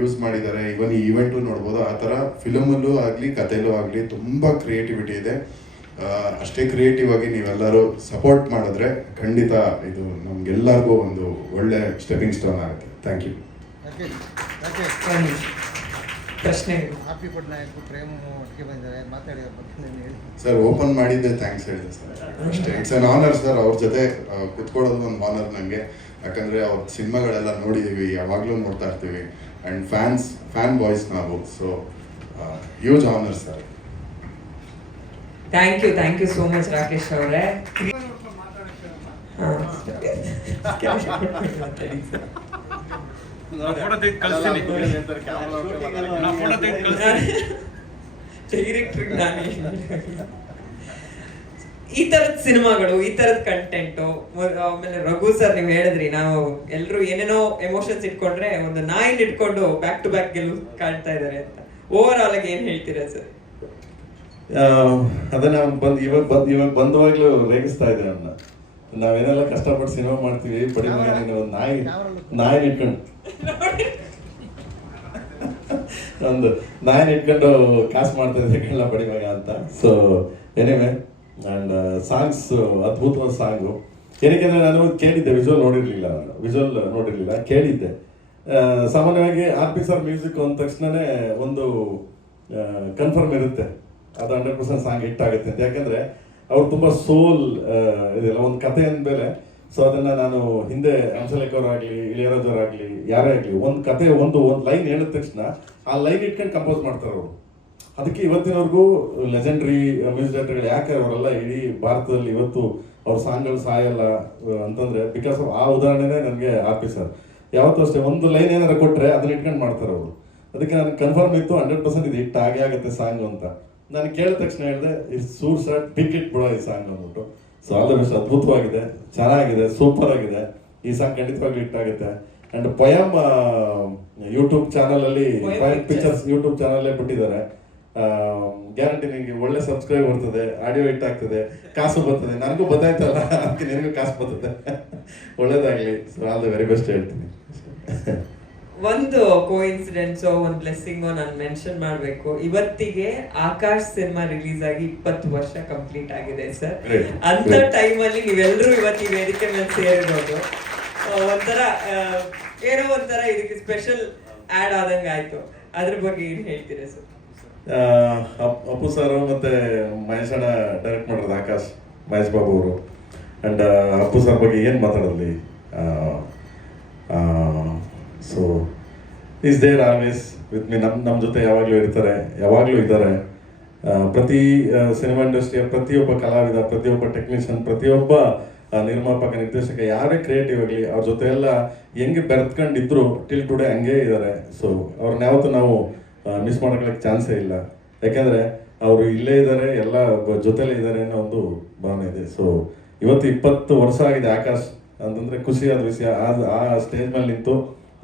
ಯೂಸ್ ಮಾಡಿದ್ದಾರೆ. ಇವನ್ ಈ ಇವೆಂಟು ನೋಡ್ಬೋದು, ಆ ಥರ ಫಿಲಮಲ್ಲೂ ಆಗಲಿ ಕಥೆಯಲ್ಲೂ ಆಗಲಿ ತುಂಬ ಕ್ರಿಯೇಟಿವಿಟಿ ಇದೆ. ಅಷ್ಟೇ ಕ್ರಿಯೇಟಿವ್ ಆಗಿ ನೀವೆಲ್ಲರೂ ಸಪೋರ್ಟ್ ಮಾಡಿದ್ರೆ ಖಂಡಿತ ಇದು ನಮ್ಗೆಲ್ಲರಿಗೂ ಒಂದು ಒಳ್ಳೆ ಸ್ಟೆಪಿಂಗ್ ಸ್ಟೋನ್ ಆಗುತ್ತೆ. Thank you. ಪ್ರಶ್ನೆ ಆರ್ಪಿ ಪಟ್ನಾಯಕ್ ಪ್ರೇಮ್ ಒಟ್ಟಿಗೆ ಬಂದಿದ್ದಾರೆ, ಮಾತಾಡಿ ಸರ್ ಓಪನ್ ಮಾಡಿದ್ದೆ ಥ್ಯಾಂಕ್ಸ್ ಹೇಳಿದೆ ಸರ್ ಅಷ್ಟೇ. It's an honour sir. ಅವ್ರ ಜೊತೆ ಕುತ್ಕೊಳ್ಳೋದು ಒಂದು ಆನರ್ ನನಗೆ. ಯಾಕಂದರೆ ಅವ್ರ ಸಿನಿಮಾಗಳೆಲ್ಲ ನೋಡಿದ್ದೀವಿ, ಯಾವಾಗಲೂ ನೋಡ್ತಾ ಇರ್ತೀವಿ. ಆ್ಯಂಡ್ ಫ್ಯಾನ್ ಬಾಯ್ಸ್ ನಾವು. So huge honour sir. Thank you so much Rakesh ಅವರೇ. ಈ ತರದ ಸಿನಿಮಾಗಳು, ಈ ತರದ ಕಂಟೆಂಟು, ಆಮೇಲೆ ರಘು ಸರ್ ನೀವು ಹೇಳಿದ್ರಿ, ನಾವು ಎಲ್ರು ಏನೇನೋ ಎಮೋಷನ್ಸ್ ಇಟ್ಕೊಂಡ್ರೆ ಒಂದು ನಾಯಿನ್ ಇಟ್ಕೊಂಡು ಬ್ಯಾಕ್ ಟು ಬ್ಯಾಕ್ ಗೆಲ್ಲು ಕಾಣ್ತಾ ಇದಾರೆ ಅಂತ. ಓವರ್ ಆಲ್ ಆಗಿ ಏನ್ ಹೇಳ್ತೀರಾ ಸರ್? ಅದನ್ನ ಇವಾಗ ಬಂದವಾಗ್ಲೂ ರೇಗಿಸ್ತಾ ಇದೆ ಅವನ್ನ. ನಾವೇನೆಲ್ಲ ಕಷ್ಟಪಟ್ಟು ಸಿನಿಮಾ ಮಾಡ್ತೀವಿ, ಬಡಿ ಮಗನಿಗೆ ಒಂದು ನಾಯಿನ ಇಟ್ಕೊಂಡು ಒಂದು ನಾಯಿನ ಇಟ್ಕೊಂಡು ಕಾಸು ಮಾಡ್ತಾ ಇದ್ದ ಬಡಿ ಮಗ ಅಂತ. ಸೊ ಎನಿವೆ, ಆ್ಯಂಡ್ ಸಾಂಗ್ಸ್ ಅದ್ಭುತವಾದ ಸಾಂಗು. ಏನಕ್ಕೆ ನಾನು ಕೇಳಿದ್ದೆ, ವಿಜುವಲ್ ನೋಡಿರಲಿಲ್ಲ, ಕೇಳಿದ್ದೆ. ಸಾಮಾನ್ಯವಾಗಿ ಆರ್ ಪಿ ಸರ್ ಮ್ಯೂಸಿಕ್ ಅಂದ ತಕ್ಷಣನೇ ಒಂದು ಕನ್ಫರ್ಮ್ ಇರುತ್ತೆ, ಅದು 100% ಸಾಂಗ್ ಹಿಟ್ ಆಗುತ್ತೆ ಅಂತ. ಯಾಕಂದರೆ ಅವ್ರು ತುಂಬ ಸೋಲ್ ಇದೆಲ್ಲ ಒಂದು ಕಥೆ ಅಂದಮೇಲೆ. ಸೊ ಅದನ್ನು ನಾನು ಹಿಂದೆ ಹಂಸಲೇಖವರಾಗಲಿ, ಇಳಿಯರಾಜವರಾಗಲಿ, ಯಾರೇ ಆಗಲಿ ಒಂದು ಕತೆ ಒಂದು ಲೈನ್ ಹೇಳಿದ ತಕ್ಷಣ ಆ ಲೈನ್ ಇಟ್ಕೊಂಡು ಕಂಪೋಸ್ ಮಾಡ್ತಾರೆ ಅವರು. ಅದಕ್ಕೆ ಇವತ್ತಿನವರೆಗೂ ಲೆಜೆಂಡ್ರಿ ಮ್ಯೂಸಿಕ್ ಡೈರೆಕ್ಟರ್ಗಳು ಯಾಕೆ ಅವರೆಲ್ಲ ಇಡೀ ಭಾರತದಲ್ಲಿ ಇವತ್ತು ಅವ್ರ ಸಾಂಗ್ಗಳು ಸಾಯಲ್ಲ ಅಂತಂದರೆ ಬಿಕಾಸ್ ಆಫ್ ಆ ಉದಾಹರಣೆನೇ ನನಗೆ ಆರ್ ಪಿ ಸರ್. ಯಾವತ್ತೂ ಅಷ್ಟೇ ಒಂದು ಲೈನ್ ಏನಾರು ಕೊಟ್ಟರೆ ಅದನ್ನ ಇಟ್ಕೊಂಡು ಮಾಡ್ತಾರೆ ಅವರು. ಅದಕ್ಕೆ ನನಗೆ ಕನ್ಫರ್ಮ್ ಇತ್ತು 100% ಇದು ಹಿಟ್ ಆಗೇ ಆಗುತ್ತೆ ಸಾಂಗ್ ಅಂತ. ನಾನು ಕೇಳಿದ ತಕ್ಷಣ ಹೇಳಿದೆ, ಇದು ಸೂರ್ ಸರ್ ಪಿಕ್ ಇಟ್ ಬಿಡೋ ಈ ಸಾಂಗ್ ಅಂದ್ಬಿಟ್ಟು. So all the best. ಅದ್ಭುತವಾಗಿದೆ, ಚೆನ್ನಾಗಿದೆ, ಸೂಪರ್ ಆಗಿದೆ. ಈ ಸಾಂಗ್ ಖಂಡಿತವಾಗ್ಲೂ ಹಿಟ್ ಆಗುತ್ತೆ. ಆ್ಯಂಡ್ ಪಯಮ್ ಯೂಟ್ಯೂಬ್ ಚಾನಲಲ್ಲಿ, ಪಯಮ್ ಪಿಕ್ಚರ್ಸ್ ಯೂಟ್ಯೂಬ್ ಚಾನಲ್ಲೇ ಬಿಟ್ಟಿದ್ದಾರೆ. ಗ್ಯಾರಂಟಿ ನಿನಗೆ ಒಳ್ಳೆ ಸಬ್ಸ್ಕ್ರೈಬ್ ಬರ್ತದೆ, ಆಡಿಯೋ ಹಿಟ್ ಆಗ್ತದೆ, ಕಾಸು ಬರ್ತದೆ. ನನಗೂ ಗೊತ್ತಾಯ್ತಲ್ಲ, ಅದಕ್ಕೆ ನಿನಗೂ ಕಾಸು ಬರ್ತದೆ. ಒಳ್ಳೇದಾಗಲಿ. So all the very best ಹೇಳ್ತೀನಿ. ಒಂದು ಕೋಇನ್ಸಿಡೆನ್ಸೋ ಒಂದು ಬ್ಲೆಸ್ಸಿಂಗೋ ನಾನು ಮೆನ್ಷನ್ ಮಾಡಬೇಕು. ಇವತ್ತಿಗೆ ಆಕಾಶ್ ಸಿನಿಮಾ ರಿಲೀಸ್ ಆಗಿ 20 ವರ್ಷ ಕಂಪ್ಲೀಟ್ ಆಗಿದೆ ಸರ್. ಅಂತ ಟೈಮಲ್ಲಿ ನೀವೆಲ್ಲರೂ ಇವತ್ತು ಈ ವೇದಿಕೆ ಮೇಲೆ ಸೇರಿರೋದು ಒಂಥರ ಏನೋ ಒಂಥರ ಇದಕ್ಕೆ ಸ್ಪೆಷಲ್ ಆ್ಯಡ್ ಆದಂಗೆ ಆಯ್ತು. ಅದ್ರ ಬಗ್ಗೆ ಏನು ಹೇಳ್ತೀರಾ ಸರ್? ಅಪ್ಪು ಸರ್ ಮತ್ತು ಮಹೇಶ್ ಅಣ್ಣ ಡೈರೆಕ್ಟ್ ಮಾಡಿರೋದು ಆಕಾಶ್ ಮಹೇಶ್ ಬಾಬು ಅವರು. ಆ್ಯಂಡ್ ಅಪ್ಪು ಸರ್ ಬಗ್ಗೆ ಏನು ಮಾತಾಡೋದು, so is there always with me. ನಮ್ಮ ಜೊತೆ ಯಾವಾಗಲೂ ಇರ್ತಾರೆ, ಯಾವಾಗಲೂ ಇದ್ದಾರೆ. ಪ್ರತಿ ಸಿನಿಮಾ ಇಂಡಸ್ಟ್ರಿಯ ಪ್ರತಿಯೊಬ್ಬ ಕಲಾವಿದ, ಪ್ರತಿಯೊಬ್ಬ ಟೆಕ್ನಿಷಿಯನ್, ಪ್ರತಿಯೊಬ್ಬ ನಿರ್ಮಾಪಕ, ನಿರ್ದೇಶಕ, ಯಾರೇ ಕ್ರಿಯೇಟಿವ್ ಆಗಲಿ ಅವ್ರ ಜೊತೆ ಎಲ್ಲ ಹೆಂಗೆ ಬೆರೆತ್ಕೊಂಡಿದ್ರು ಟಿಲ್ ಟುಡೇ ಹಂಗೇ ಇದ್ದಾರೆ. ಸೊ ಅವ್ರನ್ನ ಯಾವತ್ತೂ ನಾವು ಮಿಸ್ ಮಾಡ್ಕೊಳ್ಳೋಕ್ಕೆ ಚಾನ್ಸೇ ಇಲ್ಲ. ಯಾಕೆಂದರೆ ಅವರು ಇಲ್ಲೇ ಇದ್ದಾರೆ, ಎಲ್ಲ ಜೊತೆಲೇ ಇದ್ದಾರೆ ಅನ್ನೋ ಒಂದು ಭಾವನೆ ಇದೆ. ಸೊ ಇವತ್ತು 20 ವರ್ಷ ಆಗಿದೆ ಆಕಾಶ್ ಅಂತಂದರೆ ಖುಷಿಯಾದ ವಿಷಯ. ಆ ಸ್ಟೇಜ್ ಮೇಲೆ ನಿಂತು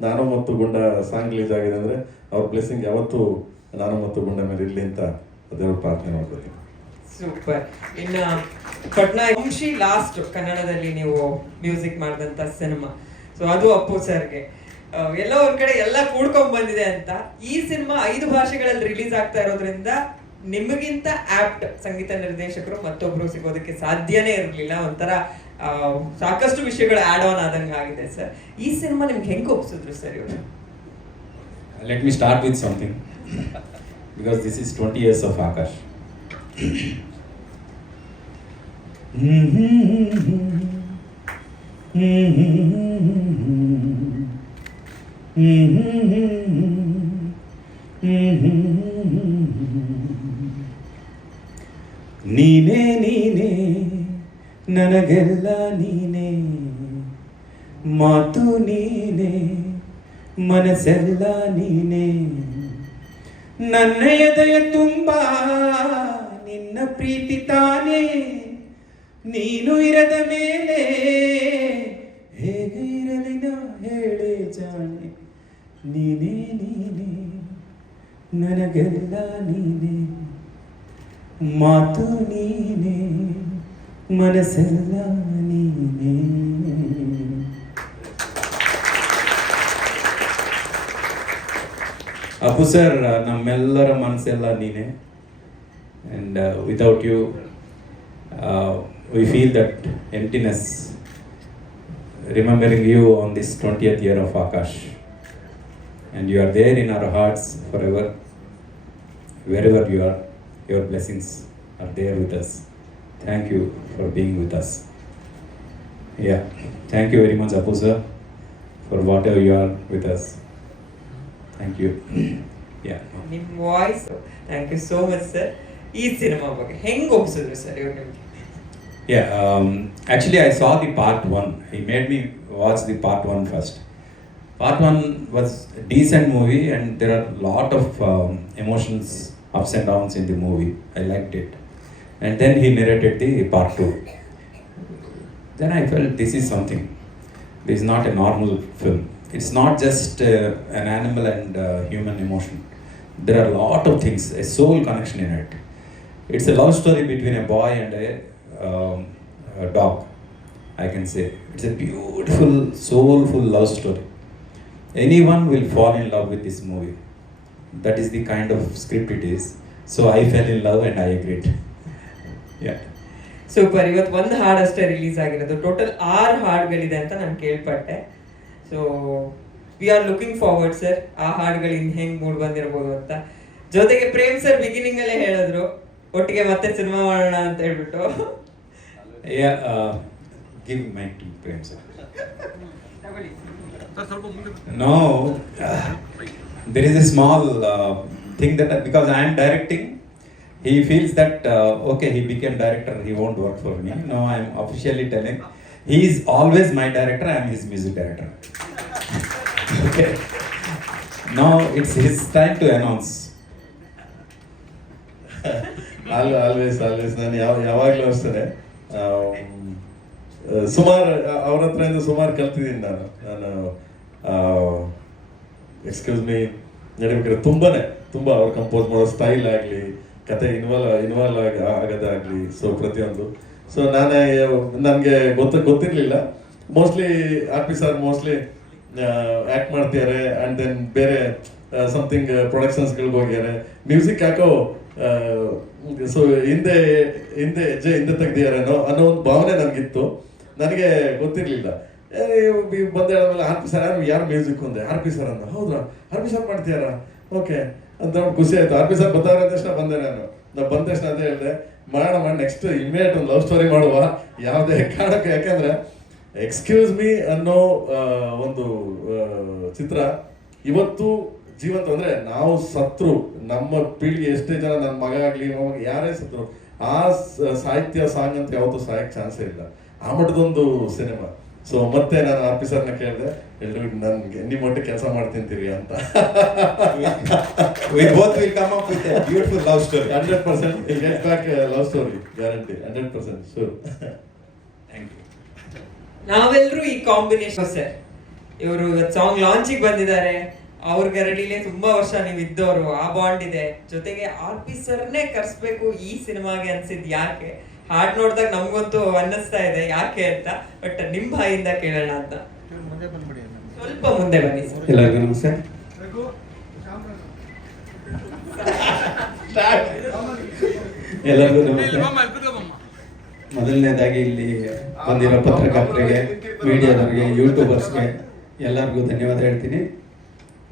ನಾನು ಮತ್ತು ಗುಂಡ ಸಾಂಗ್ ರಿಲೀಸ್ ಆಗಿದೆ ಅಂದರೆ ಅವ್ರ ಬ್ಲೆಸ್ಸಿಂಗ್ ಯಾವತ್ತೂ ನಾನು ಮತ್ತು ಗುಂಡ ಮೇಲೆ ಇರಲಿ ಅಂತ ದೇವ್ರ ಪ್ರಾರ್ಥನೆ ಮಾಡ್ತೀನಿ. ಸೂಪರ್. ಇನ್ನ ಪಟ್ನಾ ವಂಶಿ ಲಾಸ್ಟ್ ಕನ್ನಡದಲ್ಲಿ ನೀವು ಮ್ಯೂಸಿಕ್ ಮಾಡಿದಂತ ಸಿನಿಮಾ, ಸೊ ಅದು ಅಪ್ಪು ಸರ್ಗೆ ಎಲ್ಲೋ ಒಂದ್ ಕಡೆ ಎಲ್ಲ ಕೂಡ್ಕೊಂಡ್ ಬಂದಿದೆ ಅಂತ. ಈ ಸಿನಿಮಾ 5 ಭಾಷೆಗಳಲ್ಲಿ ರಿಲೀಸ್ ಆಗ್ತಾ ಇರೋದ್ರಿಂದ ನಿಮಗಿಂತ ಆಪ್ಟ್ ಸಂಗೀತ ನಿರ್ದೇಶಕರು ಮತ್ತೊಬ್ರು ಸಿಗೋದಕ್ಕೆ ಸಾಧ್ಯನೇ ಇರಲಿಲ್ಲ. ಒಂಥರ ಸಾಕಷ್ಟು ವಿಷಯಗಳು ಆಡ್ ಆನ್ ಆದಂಗೆ ಆಗಿದೆ ಸರ್. ಈ ಸಿನಿಮಾ ನಿಮ್ಗೆ ಹೆಂಗೆ ಒಪ್ಸಿದ್ರು ಸರ್ ಇವರು? Let me start with something because this is 20 years of Akash. ನೀನೇ ನೀನೇ ನನಗೆಲ್ಲ ನೀನೇ, ಮಾತು ನೀನೇ ಮನಸ್ಸೆಲ್ಲ ನೀನೇ, ನನ್ನ ಎದೆಯ ತುಂಬ ನಿನ್ನ ಪ್ರೀತಿ ತಾನೇ, ನೀನು ಇರದ ಮೇಲೆ ಹೇಗೆ ಇರಲಿ ನಾ ಹೇಳೆ ಜಾಣೆ, ನೀನೇ ನೀನೇ ನನಗೆಲ್ಲ ನೀನೇ, ಮಾತು ನೀನೇ ಮನಸ್ಸೆಲ್ಲ ನೀನೇ. ಅಪ್ಪು ಸರ್, ನಮ್ಮೆಲ್ಲರ ಮನಸ್ಸೆಲ್ಲ ನೀನೆ. And without you, we feel that emptiness, remembering you on this 20th year of Akash. And you are there in our hearts forever. Wherever you are, your blessings are there with us. Thank you for being with us. Yeah, thank you very much, Appu sir, for whatever you are with us. Thank you. Yeah. ನಿಮ್ಮ voice, thank you so much sir. ಈ cinema ಬಗ್ಗೆ ಹೆಂಗೆ ಒಪ್ಸಿದ್ರು sir ಇವ್ರು ನಿಮಗೆ? Yeah, actually I saw the part 1. He made me watch the part 1 first. Part 1 was a decent movie and there are a lot of emotions, ups and downs in the movie. I liked it. And then he narrated the part 2. Then I felt this is something. This is not a normal film. It's not just an animal and human emotion. There are a lot of things, a soul connection in it. It's a love story between a boy and a dog, I can say. It's a beautiful, soulful love story. Anyone will fall in love with this movie. That is the kind of script it is. So I fell in love and I agreed. Yeah. Super. ಇವತ್ತು ಒಂದು ಹಾಡಷ್ಟೇ release ಆಗಿರೋದು, total 6 ಹಾಡುಗಳಿದೆ ಅಂತ ನಾನು ಕೇಳ್ಪಟ್ಟೆ. So we are looking forward sir, ಆ ಹಾಡುಗಳಿಂದ ಹೆಂಗೆ mood ಬಂದಿರ್ಬೋದು ಅಂತ. ಜೊತೆಗೆ ಪ್ರೇಮ್ ಸರ್ ಬಿಗಿನಿಂಗ್ ಅಲ್ಲೇ ಹೇಳಿದ್ರು ಒಟ್ಟಿಗೆ ಮತ್ತೆ ಸಿನಿಮಾ ಮಾಡೋಣ ಅಂತ ಹೇಳ್ಬಿಟ್ಟು. Yeah, give mic to Prem sir. No, there is a small thing that because I am directing, he feels that okay, he became director, he won't work for me. No, I am officially telling, he is always my director, I am his music director. Okay. Now it's his time to announce. Always ನಾನು ಯಾವಾಗಲೂ ಅಷ್ಟೇ ಸುಮಾರು ಅವ್ರ ಹತ್ರದಿಂದ ಸುಮಾರು ಕಲ್ತಿದ್ದೀನಿ ನಾನು excuse me ನಡಿಬೇಕಾದ್ರೆ ತುಂಬ ಅವ್ರು ಕಂಪೋಸ್ ಮಾಡೋ ಸ್ಟೈಲ್ ಆಗಲಿ, ಕತೆ ಇನ್ವಾಲ್ವ್ ಆಗೋದಾಗಲಿ, ಸೊ ಪ್ರತಿಯೊಂದು. ಸೊ ನನಗೆ ಗೊತ್ತಿರಲಿಲ್ಲ. ಮೋಸ್ಟ್ಲಿ ಆರ್.ಪಿ. ಸರ್ ಮೋಸ್ಟ್ಲಿ ಆ್ಯಕ್ಟ್ ಮಾಡ್ತಿದ್ದಾರೆ ಆ್ಯಂಡ್ ದೆನ್ ಬೇರೆ ಸಮಥಿಂಗ್ ಪ್ರೊಡಕ್ಷನ್ಸ್ಗಳಿಗೆ ಹೋಗ್ಯಾರೆ, ಮ್ಯೂಸಿಕ್ ಯಾಕೋ ಸೊ ಹಿಂದೆ ತೆಗ್ದಿದ್ದಾರೆ ಅನ್ನೋ ಒಂದು ಭಾವನೆ ನನಗಿತ್ತು. ನನಗೆ ಗೊತ್ತಿರಲಿಲ್ಲ. ಬಂದ ಆರ್.ಪಿ. ಸರ್ ಯಾರು ಮ್ಯೂಸಿಕ್ ಅಂದೆ, ಆರ್.ಪಿ. ಸರ್ ಅಂದ. ಹೌದಾ, ಆರ್.ಪಿ. ಸರ್ ಮಾಡ್ತೀಯಾರ? ಓಕೆ ಅಂತ ಖುಷಿ ಆಯ್ತು. ಆರ್ ಪಿ ಸರ್ ಬರ್ತಾರೆ ತಕ್ಷಣ ಬಂದೆ ನಾನು ಬಂದ ತಕ್ಷಣ ಅಂತ ಹೇಳಿದೆ ಮಾಡೋಣ ನೆಕ್ಸ್ಟ್ ಇಮಿಡಿಯೇಟ್ ಒಂದು ಲವ್ ಸ್ಟೋರಿ ಮಾಡುವ ಯಾವುದೇ ಕಾರಣಕ್ಕೆ. ಯಾಕಂದ್ರೆ ಎಕ್ಸ್ಕ್ಯೂಸ್ ಮೀ ಅನ್ನೋ ಒಂದು ಚಿತ್ರ ಇವತ್ತು ಜೀವಂತ. ಅಂದ್ರೆ ನಾವು ಸತ್ರು, ನಮ್ಮ ಪೀಳಿಗೆ ಎಷ್ಟೇ ಜನ, ನನ್ನ ಮಗ ಆಗ್ಲಿ ಯಾರೇ ಸತ್ರು, ಆ ಸಾಹಿತ್ಯ ಸಾಂಗ್ ಅಂತ ಯಾವತ್ತೂ ಸಾಯಕ್ಕೆ ಚಾನ್ಸೇ ಇಲ್ಲ. ಆ ಮಟ್ಟದೊಂದು ಸಿನಿಮಾ. ಸೊ ಮತ್ತೆ ನಾನು ಆರ್ ಪಿ ಸರ್ನ ಕೇಳಿದೆ, ಎಲ್ಲರೂ ನನ್ಗೆ ನಿಮ್ಮ ಒಟ್ಟಿಗೆ ಕೆಲಸ ಮಾಡ್ತಿಂತೀವಿ ಅಂತ. We both will come up with a beautiful love story. 100% we'll get back a love story, guarantee. 100% sure. Thank you. ನಾವೆಲ್ಲರೂ ಈ ಕಾಂಬಿನೇಷನ್ ಸರ್, ಇವರು ಸಾಂಗ್ ಲಾಂಚಿಗೆ ಬಂದಿದ್ದಾರೆ, ಅವ್ರ ಗರಡಿಲೇ ತುಂಬಾ ವರ್ಷ ನೀವು ಇದ್ದವರು, ಆ ಬಾಂಡ್ ಇದೆ. ಜೊತೆಗೆ ಆರ್ ಪಿ ಸರ್ನೇ ಕರ್ಸ್ಬೇಕು ಈ ಸಿನಿಮಾಗೆ ಅನ್ಸಿದ್ ಯಾಕೆ? ಹಾಡ್ ನೋಡಿದಾಗ ನಮ್ಗಂತೂ ಅನ್ನಿಸ್ತಾ ಇದೆ ಯಾಕೆ ಅಂತ, ಬಟ್ ನಿಮ್ ಬಾಯಿಂದ ಕೇಳೋಣ ಅಂತ. ಸ್ವಲ್ಪ ಮುಂದೆ ಬನ್ನಿ ಸರ್. ಎಲ್ಲರಿಗೂ ನಮಸ್ತೆ. ಎಲ್ಲರಿಗೂ ನಮಸ್ತೆ. ಮೊದಲನೇದಾಗಿ ಇಲ್ಲಿ ಬಂದಿರೋ ಪತ್ರಕರ್ತರಿಗೆ, ಮೀಡಿಯಾದವ್ರಿಗೆ, ಯೂಟ್ಯೂಬರ್ಸ್ಗೆ ಎಲ್ಲರಿಗೂ ಧನ್ಯವಾದ ಹೇಳ್ತೀನಿ.